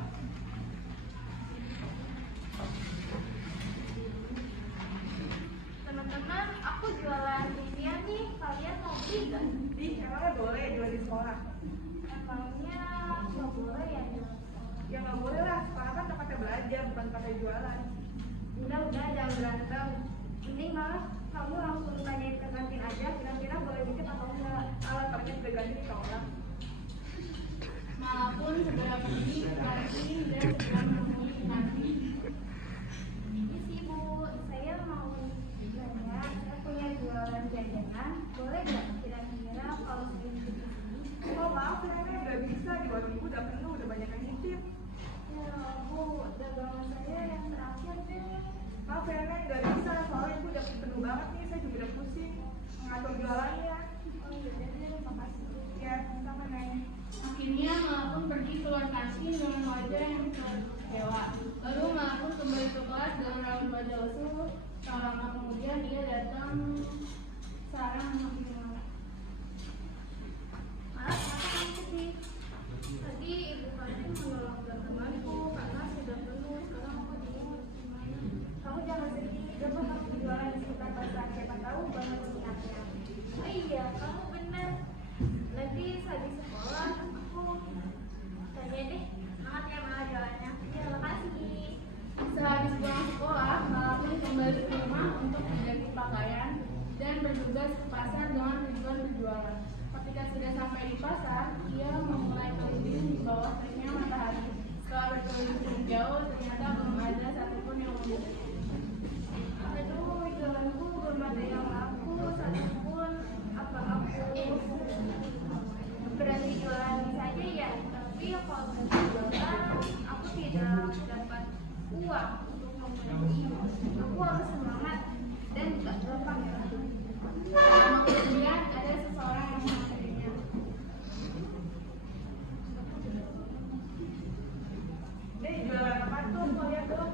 teman-teman, aku jualan lumpia nih. Kalian mau beli nggak? Emangnya boleh jual di sekolah? Emangnya nggak boleh ya jual di sekolah? Ya nggak boleh lah, sekolah kan tempatnya belajar, bukan tempatnya jualan. Udah jangan berantem. Mending malah kamu langsung tanyain ke kantin aja. Kira-kira boleh dikit atau enggak? Alat pakai udah ganti ditolak. Mala pun segera pergi ke kantin dan segera menemui kantin. Isi Bu, saya mau nanya, saya punya jualan jajanan. Boleh nggak kira-kira kalau segini di sini? Oh maaf ya, ini nggak bisa, di warung ibu udah penuh, udah banyak yang ngintip. Ya Bu, dagangan saya yang terakhir deh. Maaf ya, Nek, nggak bisa, soalnya ibu udah penuh banget nih, saya juga udah pusing mengatur jualannya. Oh iya deh, makasih. Ya, sama Nek. Akhirnya Mala pun pergi keluar kantin dengan wajah yang kecewa. Lalu Mala pun kembali ke kelas dengan raut wajah lesu. Tak lama kemudian ia datang sarang menemui Mala. Maaf, kenapa kamu sedih? Tadi ibu kantin menolak daganganku karena sudah penuh. Sekarang aku bingung harus gimana. Kamu jangan sedih, coba kamu jualan di sekitar pasar. Siapa tahu banget minatnya. Oh iya, kamu benar. Nanti habis sekolah aku tanya deh. Semangat ya Mala jualannya. Ya, makasih. Sehabis pulang sekolah, Mala pun kembali ke rumah untuk menjadi pakaian dan bertugas ke pasar dengan tujuan berjualan. Ketika sudah sampai di pasar, ia memulai keliling di bawah teriknya matahari. Setelah berkeliling jauh, ternyata belum ada satupun yang membeli. Aduh, jualanku belum ada yang laku satupun. Apa aku berani jualan saja ya? Tapi kalau jualan, aku tidak dapat uang untuk membeli. Aku harus semangat dan juga gampang ya. Lama kemudian ada seseorang yang menghampirinya. Nek, jualan apa tuh? Kok lihat dong?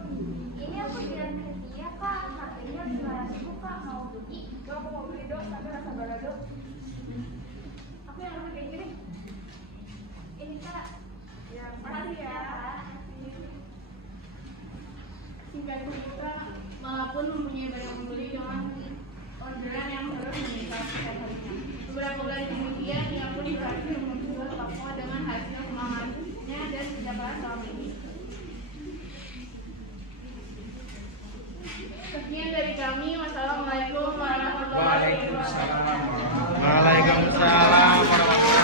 Ini aku bilang ke dia Kak, harganya 5.000 Kak, mau beli? Gak, aku mau beli dong, tapi rasa balado. Aku yang lebih kayak gini. Ini Kak. Ya, Makasih ya Kak. Singkat cerita, Mala pun mempunyai banyak pembeli dengan orderan yang terus meningkat setiap harinya. Beberapa bulan kemudian, ia pun berhasil menjual toko dengan hasil semangatnya dan kejabat selama ini. Sekian dari kami. Wassalamualaikum warahmatullahi wabarakatuh. Waalaikumsalam warahmatullahi wabarakatuh.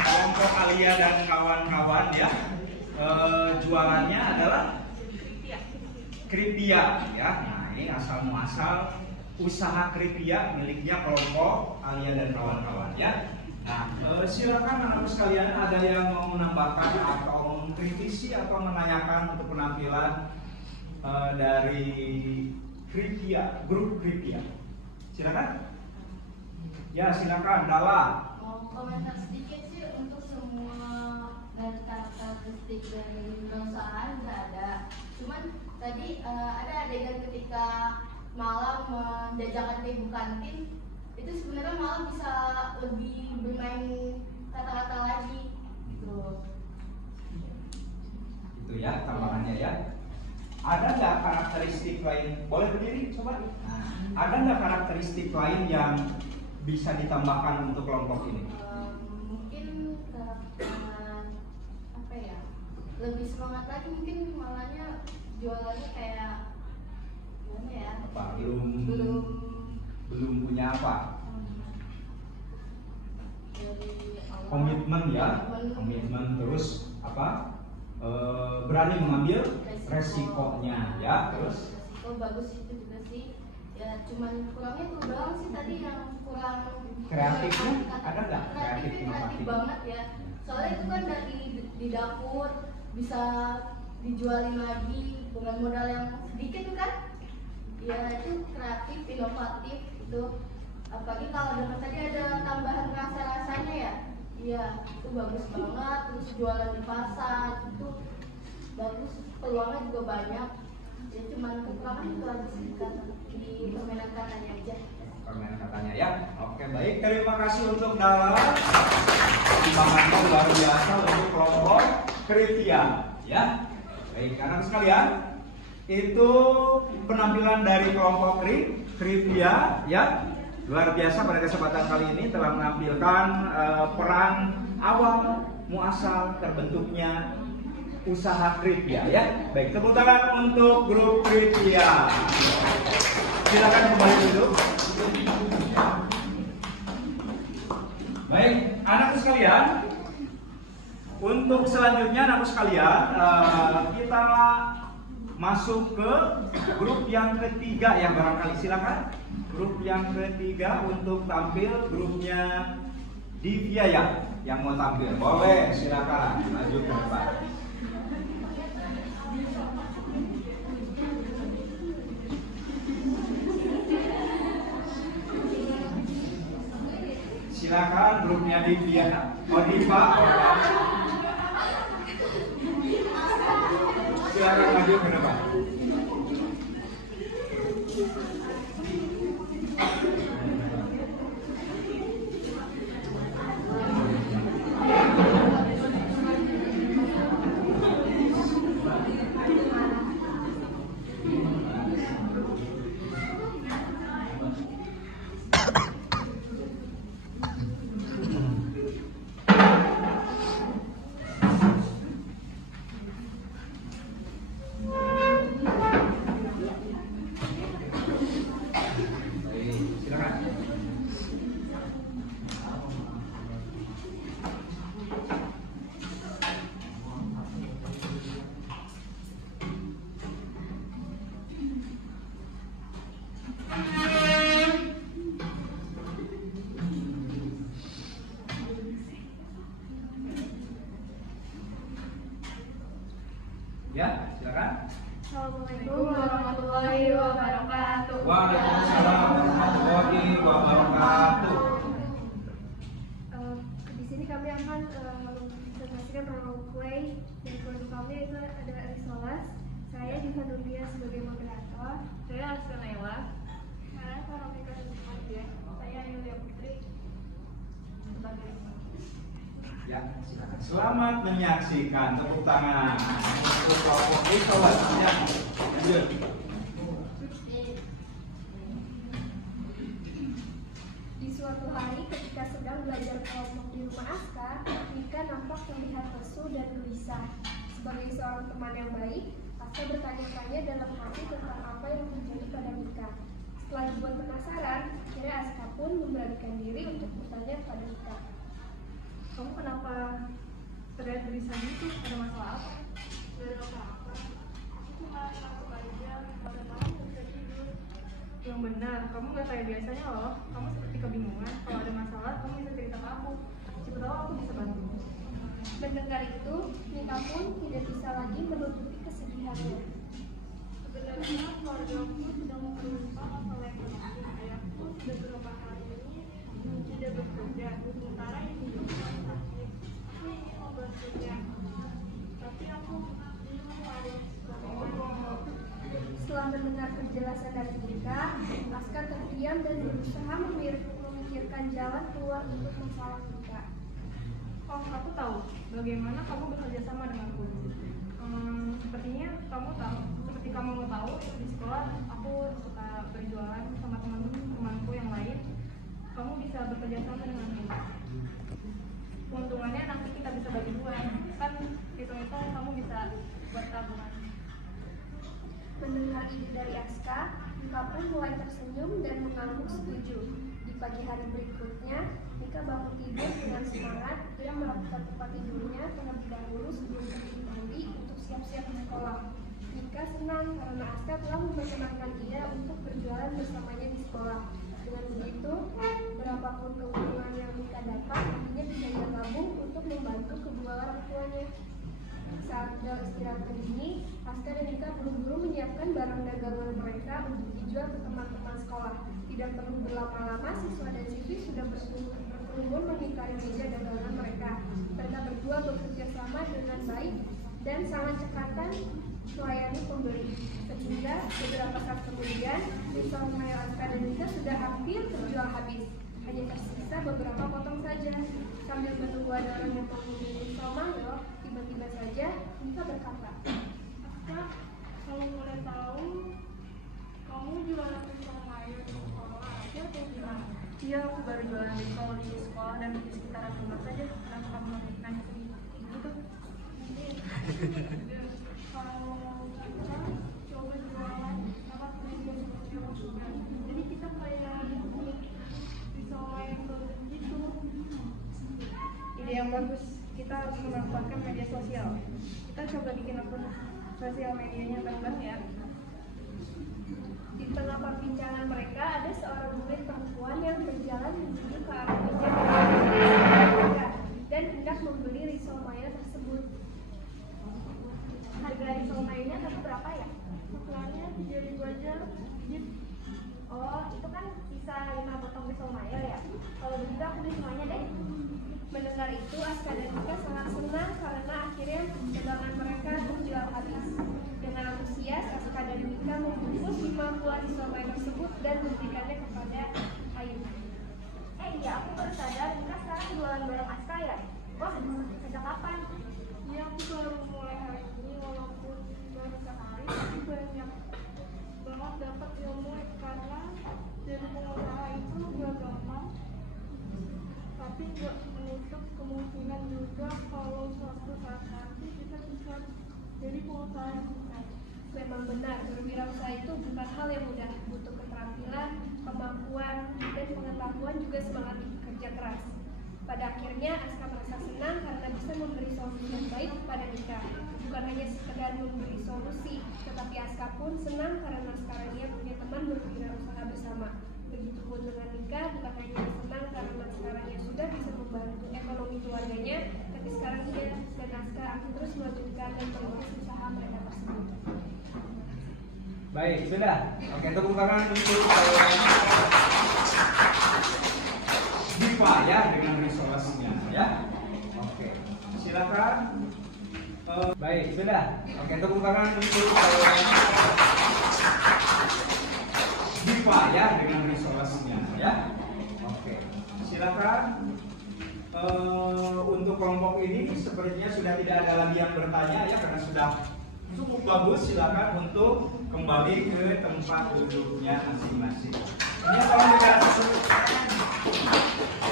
Kelompok Alia dan kawan-kawan ya, jualannya adalah kripia ya. Nah ini asal muasal usaha kripia miliknya kelompok Alia dan kawan-kawan ya. Nah silakan anak-anak sekalian, ada yang mau menambahkan atau mengkritisi atau menanyakan untuk penampilan dari kripia, grup kripia. Silakan. Ya silakan, Dala. Mau komentar sedikit sih untuk semua dari karakteristik dari perusahaan nggak ada. Cuman tadi ada adegan ketika malah menjajakan ke ibu kantin, itu sebenarnya malah bisa lebih bermain kata-kata lagi gitu. Itu ya tambahannya ya. Ada nggak karakteristik lain? Boleh berdiri coba. Nah, ada nggak karakteristik lain yang bisa ditambahkan untuk kelompok ini? Mungkin apa ya? Lebih semangat lagi mungkin malahnya jualannya kayak gimana ya? Apa? Belum punya apa? Komitmen ya, komitmen terus apa? Berani mengambil resikonya ya, terus resiko bagus itu juga sih ya, cuman kurangnya tuh doang sih tadi yang kurang kreatifnya ada nggak? kreatif banget ya, soalnya itu kan dari di dapur bisa dijualin lagi dengan modal yang sedikit kan ya, itu kreatif, inovatif itu. Apalagi kalau dengan tadi ada tambahan rasa-rasanya ya, iya itu bagus banget. Terus jualan di pasar itu bagus, peluangnya juga banyak ya, cuman kekurangan itu aja sih kan di permainan katanya aja. Permainan katanya ya. Oke baik, terima kasih untuk Dara, timbangannya luar biasa untuk kelompok Kripia ya. Baik anak sekalian, itu penampilan dari kelompok Kripia ya. Luar biasa pada kesempatan kali ini telah menampilkan peran awal muasal terbentuknya usaha Kripia ya. Baik, tepuk tangan untuk grup Kripia. Silakan kembali duduk. Baik, anakku sekalian, untuk selanjutnya anakku sekalian, kita masuk ke grup yang ketiga yang barangkali silakan. Grup yang ketiga untuk tampil grupnya Divya ya, yang mau tampil boleh silakan maju ke depan. Silakan grupnya Divya. Oh Diva, silakan maju ke depan. Ya, silakan. Assalamualaikum warahmatullahi wabarakatuh. Waalaikumsalam warahmatullahi wabarakatuh. Di sini kami akan mempresentasikan role play dan produk kami itu ada Risolas. Saya Diva Nurdia sebagai moderator. Saya Aska Naila. Saya Farofika Nurdia. Saya Yulia Putri sebagai Ya, silakan. Selamat menyaksikan, tepuk tangan untuk kelompok itu ya. Lanjut. Di suatu hari ketika sedang belajar kelompok di rumah Aska, Mika nampak terlihat lesu dan gelisah. Sebagai seorang teman yang baik, Aska bertanya-tanya dalam hati tentang apa yang terjadi pada Mika. Setelah dibuat penasaran, akhirnya Aska pun memberanikan diri untuk bertanya pada Mika. Kamu kenapa terlihat gelisah gitu? Ada masalah apa? Gak ada apa-apa. Aku cuma ngantuk aja, pada malam gak bisa tidur. Yang benar, kamu gak kayak biasanya loh. Kamu seperti kebingungan. Kalau ada masalah, kamu bisa cerita ke aku. Siapa tahu aku bisa bantu. Mendengar itu, Mika pun tidak bisa lagi menutupi kesedihannya. Sebenarnya keluargaku sedang mengeluhkan masalah ekonomi. Ayahku sudah beberapa hari ini tidak bekerja. Sementara ibu sakit. Aku ingin membantunya, tapi aku bingung harus bagaimana. Setelah mendengar penjelasan dari Nika, Aska terdiam dan berusaha memikirkan jalan keluar untuk masalah Nika. Oh, aku tahu bagaimana kamu bekerja sama denganku. Seperti kamu tahu, di sekolah aku suka berjualan sama teman-temanku yang lain. Kamu bisa bekerja sama denganku. Keuntungannya nanti kita bisa bagi dua. Kan hitung-hitung kamu bisa buat tabungan. Mendengar ide dari Aska, Nika pun mulai tersenyum dan mengangguk setuju. Di pagi hari berikutnya, Nika bangun tidur dengan semangat. Dia melakukan tempat tidurnya terlebih dahulu sebelum pergi mandi untuk siap-siap di sekolah. Nika senang karena Aska telah memperkenalkan dia untuk berjualan bersamanya di sekolah. Dengan begitu, berapapun keuntungan yang Nika dapat, nantinya bisa ia tabung untuk membantu kedua orang tuanya. Saat bel istirahat ini, Aska dan Nika buru-buru menyiapkan barang dagangan mereka untuk dijual ke teman-teman sekolah. Tidak perlu berlama-lama, siswa dan siswi sudah berkerumun mengitari meja dagangan mereka. Mereka berdua bekerja sama dengan baik dan sangat cekatan melayani pembeli. Sehingga beberapa saat kemudian, risol mayo Aska dan Nika sudah hampir terjual habis. Hanya tersisa beberapa potong saja. Sambil menunggu ada orang yang mau membeli risol mayo, tiba-tiba saja Nika berkata, Aska, kalau boleh tahu, kamu jualan risol mayo di sekolah aja atau gimana? Iya, aku baru jualan risol di sekolah dan di sekitaran rumah saja. Kenapa kamu nanya gitu? Kalau kita coba jualan lewat media sosial, jadi kita kayak risol mayo gitu. Ide yang bagus. Kita harus memanfaatkan media sosial. Kita coba bikin akun sosial medianya bareng ya. Di tengah perbincangan mereka, ada seorang murid perempuan yang berjalan menuju ke arah meja mereka dan hendak membeli risol mayo tersebut. Harga risol mayonya tadi berapa ya? Ukurannya 3.000 aja. Oh, itu kan sisa 5 potong risol mayo ya? Kalau begitu aku beli semuanya deh. Mendengar itu, Aska dan Nika sangat senang karena akhirnya dagangan mereka terjual habis. Dengan antusias, Aska dan Nika membungkus 5 buah risol mayo tersebut dan memberikannya kepada Ayu. Iya, aku baru sadar Nika sekarang jualan barang Aska ya? Wah, sejak kapan? Iya, aku baru mulai hari ini, walaupun baru sehari, tapi banyak banget dapat ilmu karena jadi pengusaha itu gak gampang. Tapi gak menutup kemungkinan juga kalau suatu saat nanti kita bisa jadi pengusaha yang sukses. Memang benar, berwirausaha itu bukan hal yang mudah, butuh keterampilan, kemampuan, dan pengetahuan juga semangat kerja keras. Pada akhirnya, Aska merasa senang karena bisa memberi solusi yang baik kepada Nika. Bukan hanya sekedar memberi solusi, tetapi Aska pun senang karena sekarang dia punya teman berwirausaha bersama. Begitupun dengan Nika, bukan hanya senang karena sekarang dia sudah bisa membantu ekonomi keluarganya, tapi sekarang dia dan Aska akan terus melanjutkan dan merintis usaha mereka tersebut. Baik, sudah. Oke, tepuk tangan untuk Diva ya dengan resolusinya ya. Oke, silakan. Baik, sudah. Oke, tepuk tangan untuk Diva ya dengan resolusinya ya. Oke, silakan. Untuk kelompok ini sepertinya sudah tidak ada lagi yang bertanya ya karena sudah cukup bagus. Silakan untuk kembali ke tempat duduknya masing-masing. Ini kalau tidak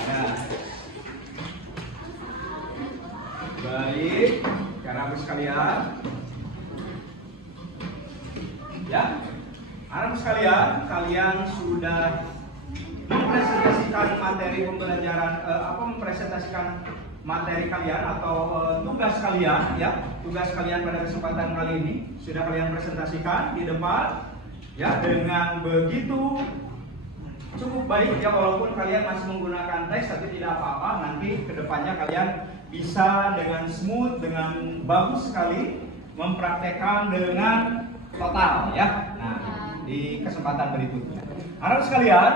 nah. Baik, anak sekalian. Ya, anak sekalian, kalian sudah mempresentasikan materi pembelajaran mempresentasikan materi kalian atau tugas kalian ya. Tugas kalian pada kesempatan kali ini sudah kalian presentasikan di depan ya dengan begitu cukup baik ya, walaupun kalian masih menggunakan teks tapi tidak apa-apa, nanti kedepannya kalian bisa dengan smooth, dengan bagus sekali mempraktekkan dengan total ya. Nah, di kesempatan berikutnya anak sekalian,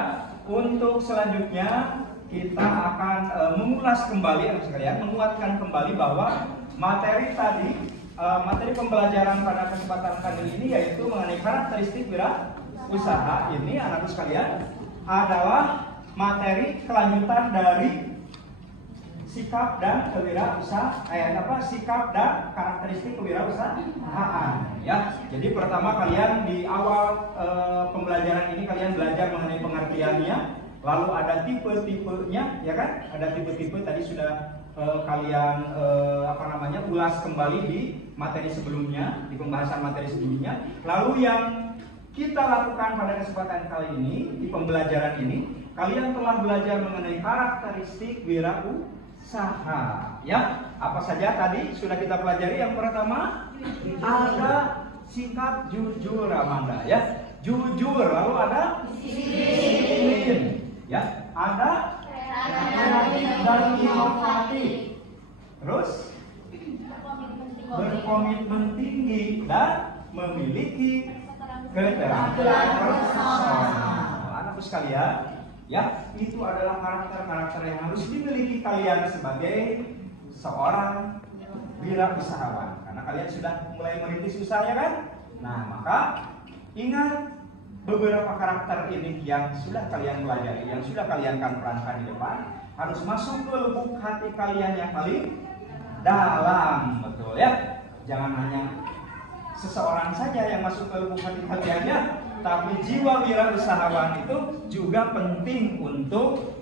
untuk selanjutnya kita akan mengulas kembali anak sekalian, menguatkan kembali bahwa materi tadi materi pembelajaran pada kesempatan kali ini yaitu mengenai karakteristik wirausaha. Ini anak-anak sekalian adalah materi kelanjutan dari sikap dan sikap dan karakteristik kewirausahaan. Ya, jadi pertama kalian di awal pembelajaran ini kalian belajar mengenai pengertiannya, lalu ada tipe-tipenya, ya kan? Ada tipe-tipe tadi sudah kalian ulas kembali di materi sebelumnya, di pembahasan materi sebelumnya. Lalu yang kita lakukan pada kesempatan kali ini di pembelajaran ini, kalian telah belajar mengenai karakteristik wirausaha. Ya, apa saja tadi sudah kita pelajari? Yang pertama ada sikap jujur, Amanda. Ya, jujur. Lalu ada disiplin. Ya, ada kreatif dan inovatif. Terus berkomitmen tinggi dan memiliki keterampilan personal. Anak-anak sekalian, ya, itu adalah karakter-karakter yang harus dimiliki kalian sebagai seorang wirausahawan. Karena kalian sudah mulai merintis usaha, ya kan? Nah, maka ingat beberapa karakter ini yang sudah kalian pelajari, yang sudah kalian perankan di depan, harus masuk ke lubuk hati kalian yang paling dalam, betul ya? Jangan hanya seseorang saja yang masuk ke lubuk hati kalian, ya, tapi jiwa wirausahawan itu juga penting untuk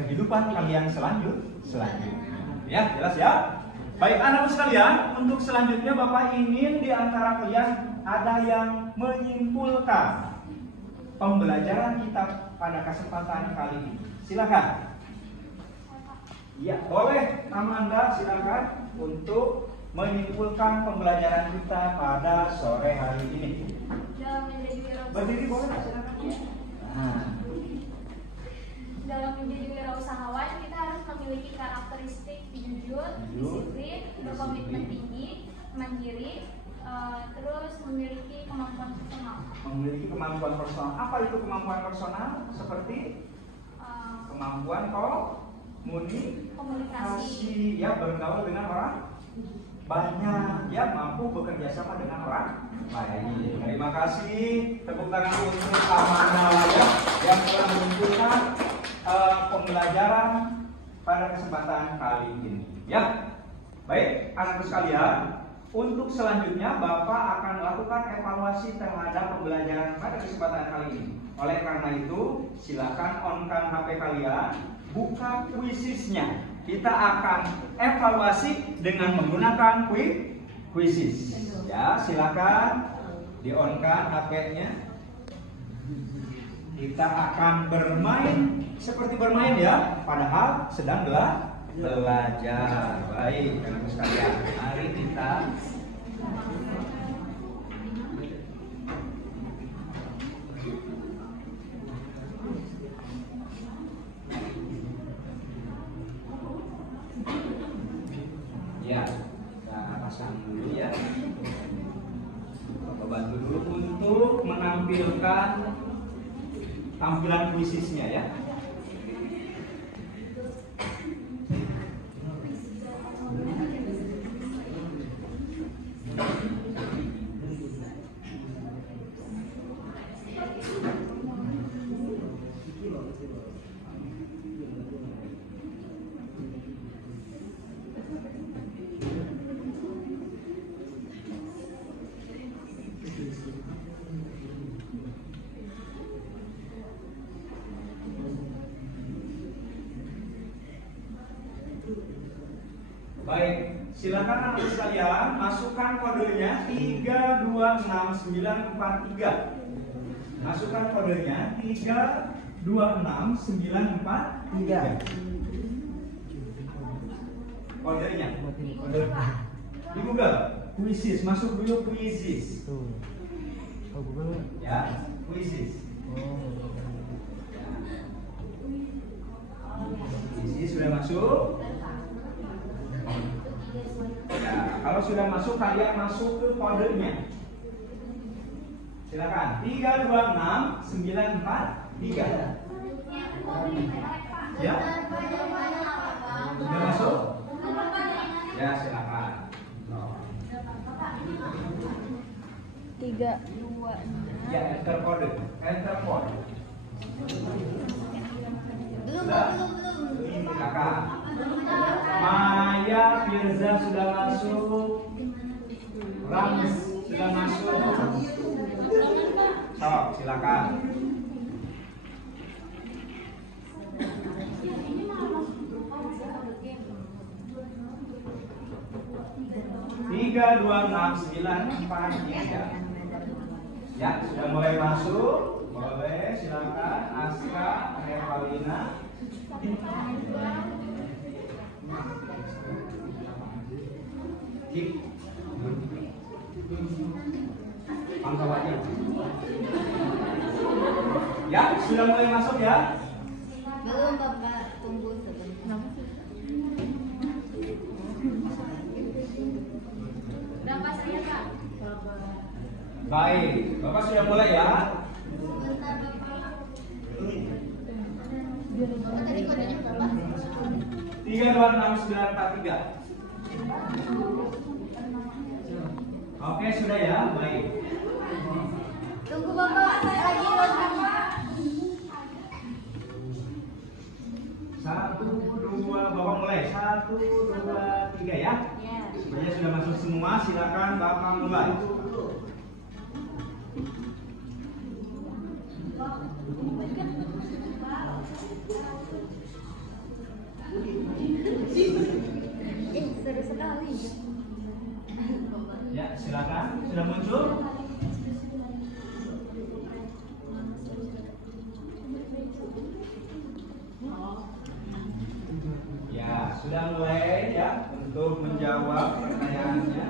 kehidupan kalian selanjutnya. Ya, jelas ya? Baik anak sekalian, untuk selanjutnya Bapak ingin di antara kalian ada yang menyimpulkan pembelajaran kita pada kesempatan kali ini. Silakan. Ya, boleh Amanda, silakan untuk menyimpulkan pembelajaran kita pada sore hari ini. Berdiri boleh, silakan. Dalam menjadi wirausahawan kita harus memiliki karakteristik jujur, disiplin, berkomitmen tinggi, mandiri, terus memiliki kemampuan personal. Memiliki kemampuan personal. Apa itu kemampuan personal? Seperti kemampuan komunikasi, ya, bergaul dengan orang banyak, ya, mampu bekerja sama dengan orang lain. Terima kasih, tepuk tangan untuk Amanda yang telah menunjukkan pembelajaran pada kesempatan kali ini. Ya, baik anak-anak sekalian, untuk selanjutnya Bapak akan melakukan evaluasi terhadap pembelajaran pada kesempatan kali ini. Oleh karena itu, silakan on-kan HP kalian, buka kuisisnya. Kita akan evaluasi dengan menggunakan kuisis. Ya, silakan di-on-kan HP-nya. Kita akan bermain seperti bermain, ya, padahal sedang belajar. Baik, anak-anak sekalian, mari kita pasang dulu, ya. Bapak bantu dulu untuk menampilkan tampilan kuisisnya, ya. Baik, silakan anak sekalian masukkan kodenya 326943. Masukkan kodenya 326943. Kodenya. Kode di Google. Kuisis, masuk dulu kuisis. Ya, kuisis. Kuisis sudah masuk. Ya, kalau sudah masuk kalian masuk ke kodenya. Silakan 326943. Ya. Sudah masuk? Ya, silakan. 3, 2. Ya, enter kode. Enter kode. Belum. Silakan. Maya Firza sudah masuk. Rams sudah masuk. Sok, silakan. Tiga, 2, 6, 9, 4, 3. Ya, sudah mulai masuk. Boleh, silakan. Aska, Revalina. Kip. Pangkal aja. Ya, sudah mulai masuk ya. Belum Bapak, tunggu sebentar. Berapa saya Kak? Baik, Bapak sudah mulai ya. Sebentar Bapak. Bapak tadi kodenya berapa? 3, 2, 6, 9, 4, 3. Oke, sudah ya. Baik. Tunggu Bapak, saya lagi login. 1, 2, Bapak mulai. 1, 2, 3 ya. Sebenarnya sudah masuk semua. Silakan Bapak mulai. Seru sekali. Ya, silakan. Sudah muncul? Ya, sudah mulai ya untuk menjawab pertanyaannya.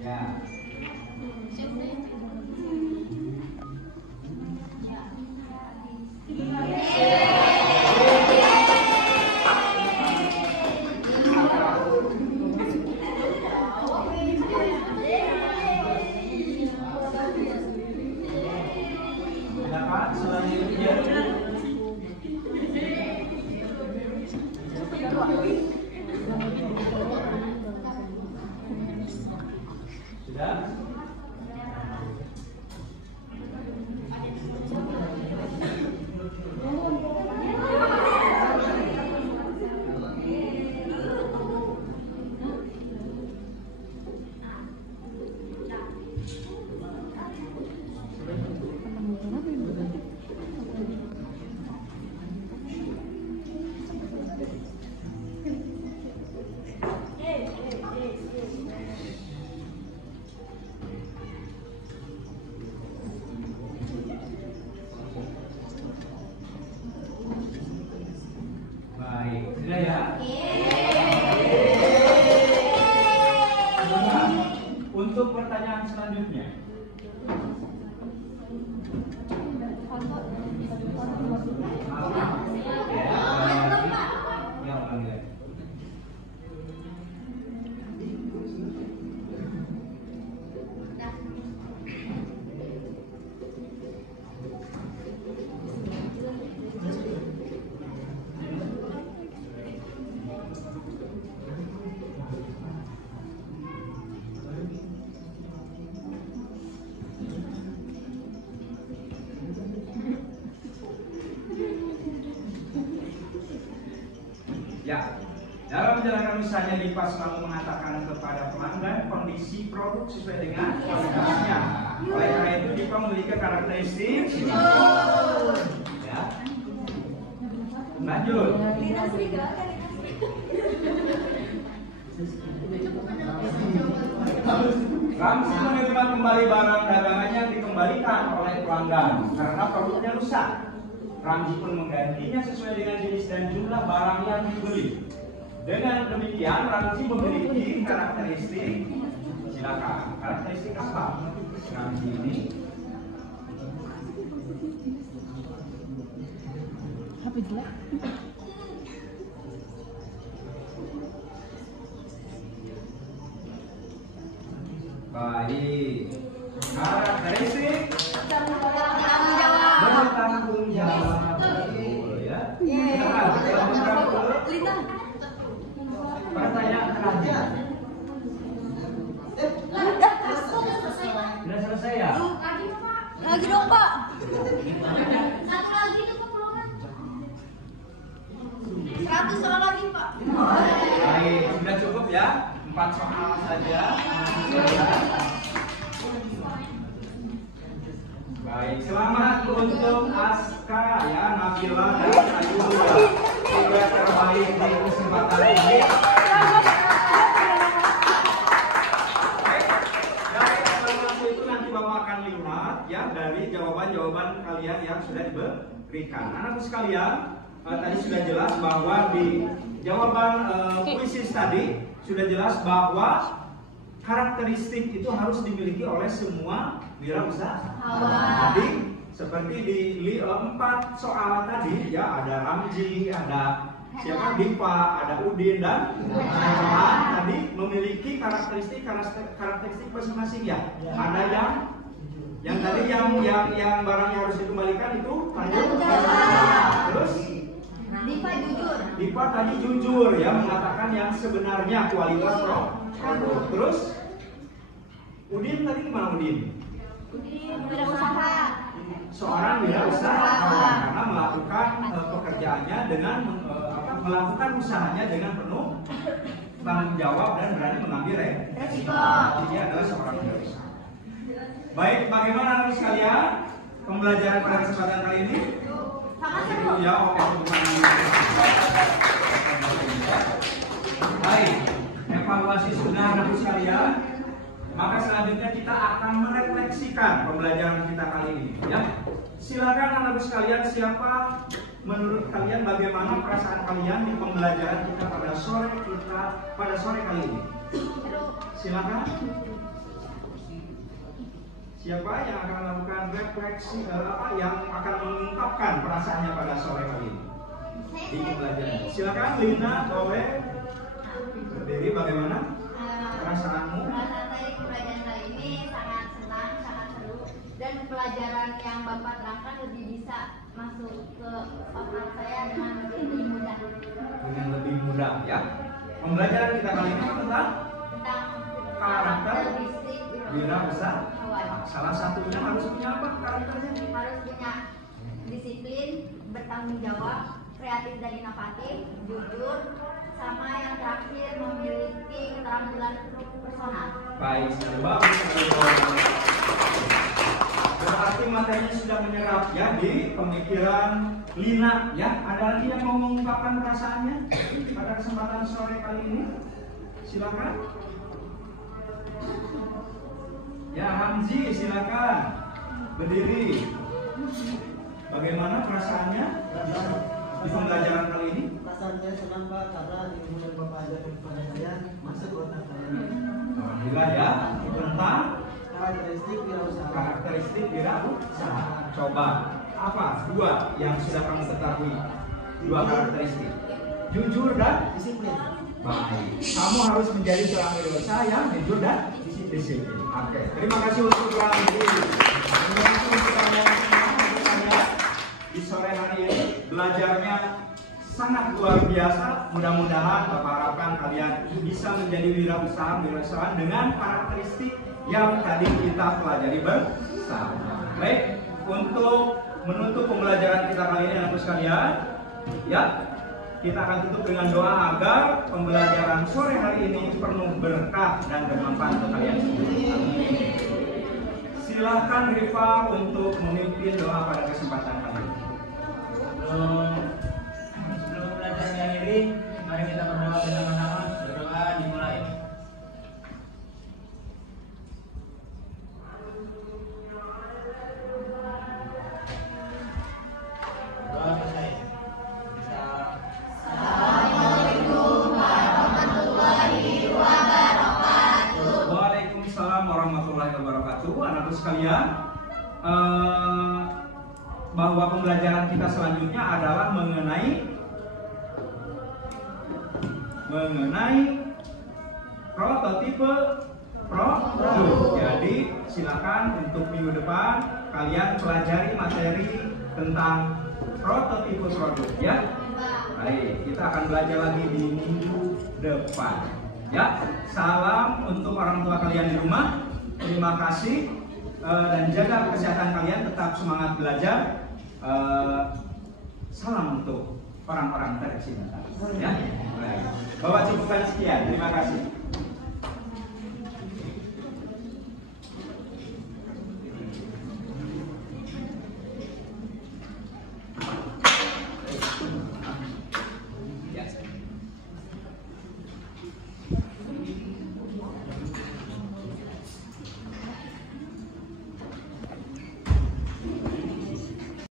Ya. Silakan selanjutnya. Sudah? Baik, sudah ya? Nah, untuk pertanyaan selanjutnya. Ya, panggil. Ya, dalam menjalankan usahanya Lipas selalu mengatakan kepada pelanggan kondisi produk sesuai dengan kualitasnya. Oleh karena itu Lipas memiliki karakteristik. Ya. Lanjut. Ramzi menerima kembali barang dagangannya yang dikembalikan oleh pelanggan karena produknya rusak. Ramzi pun menggantinya sesuai dengan jenis dan jumlah barang yang dibeli. Dengan demikian, Ramzi memiliki karakteristik. Silakan, karakteristik apa? Ramzi ini HP jelek. baik. Karakteristik Bertanggung bertanggung jawab. Betul ya. Silakan, Lina. Pertanyaan terakhir. Sudah selesai ya? Lagi dong, Pak. Satu lagi tuh belum. 100 soal lagi, Pak. Baik, sudah cukup ya? 4 soal saja. Baik, selamat untuk Aska ya, Nabila dan Ayuda. Sudah terbaik di kesempatan ini. Baik, dari evaluasi itu nanti Bapak akan lihat ya dari jawaban-jawaban kalian yang sudah diberikan. Anak-anak sekalian, tadi sudah jelas bahwa di jawaban kuisis tadi sudah jelas bahwa karakteristik itu harus dimiliki oleh semua wirausahawan. Jadi seperti di 4 soal tadi ya, ada Ramji, ada siapa, Dipa, ada Udin dan Rahman tadi memiliki karakteristik masing-masing ya. Ada yang tadi yang barangnya harus dikembalikan itu terus Dipa tadi jujur ya, mengatakan yang sebenarnya kualitas produk. Terus Udin tadi gimana Udin? Wirausaha. Seorang wirausahawan karena melakukan pekerjaannya dengan melakukan usahanya dengan penuh tanggung jawab dan berani mengambil resiko. Dia adalah seorang wirausahawan. Baik, bagaimana anak sekalian pembelajaran pada kesempatan kali ini? Ya, oke. Baik, evaluasi sudah anak sekalian. Maka selanjutnya kita akan merefleksikan pembelajaran kita kali ini ya. Silakan anak sekalian, siapa menurut kalian bagaimana perasaan kalian di pembelajaran kita pada sore kali ini? Silakan. Siapa yang akan melakukan refleksi yang akan mengungkapkan perasaannya pada sore kali ini di pembelajaran? Silakan Lina, boleh berdiri, bagaimana perasaanmu? Pelajaran kali ini sangat senang, sangat seru, dan pelajaran yang Bapak terangkan lebih bisa masuk ke otak saya dengan lebih mudah. Dengan lebih mudah ya. Pembelajaran kita kali ini tentang karakteristik wirausahawan. Salah satunya harus punya apa karakternya? Harus punya disiplin, bertanggung jawab, kreatif dan inovatif, jujur, sama yang terakhir memiliki keterampilan personal. Baik, bagus. Berarti matanya sudah menyerap ya di pemikiran Lina ya. Ada lagi yang mau mengungkapkan perasaannya pada kesempatan sore kali ini? Silakan. Ya, Hamzi, silakan berdiri. Bagaimana perasaannya di pembelajaran kali ini? Perasaan saya senang Pak, karena ilmu yang Bapak ajarkan kepada saya masuk ke otak saya. Alhamdulillah ya, tentang Karakteristik wirausaha. karakteristik wirausaha. Coba apa dua yang sudah kamu ketahui? Dua karakteristik: jujur dan Disiplin. baik. Kamu harus menjadi seorang wirausaha yang jujur dan disiplin. Oke, terima kasih untuk Ramzi. Terima kasih untuk kalian semua di sore hari ini. Belajarnya sangat luar biasa. Mudah-mudahan Bapak harapkan kalian bisa menjadi wirausahawan dengan karakteristik yang tadi kita pelajari bersama. Baik, untuk menutup pembelajaran kita kali ini anak sekalian, ya, kita akan tutup dengan doa agar pembelajaran sore hari ini penuh berkah dan bermanfaat untuk kalian semua. Silakan Rifa untuk memimpin doa pada kesempatan kali ini. Sebelum pelajaran yang ini, mari kita berdoa bersama-sama. Berdoa dimulai. Doa selesai. Waalaikumsalam warahmatullahi wabarakatuh. Anak-anak sekalian, bahwa pembelajaran kita selanjutnya adalah mengenai prototipe produk. Jadi silakan untuk minggu depan kalian pelajari materi tentang prototipe produk ya. Baik, kita akan belajar lagi di minggu depan. Ya, salam untuk orang tua kalian di rumah. Terima kasih dan jaga kesehatan kalian. Tetap semangat belajar. Salam untuk orang-orang tercinta. Ya, baik. Bapak cukupkan sekian. Terima kasih.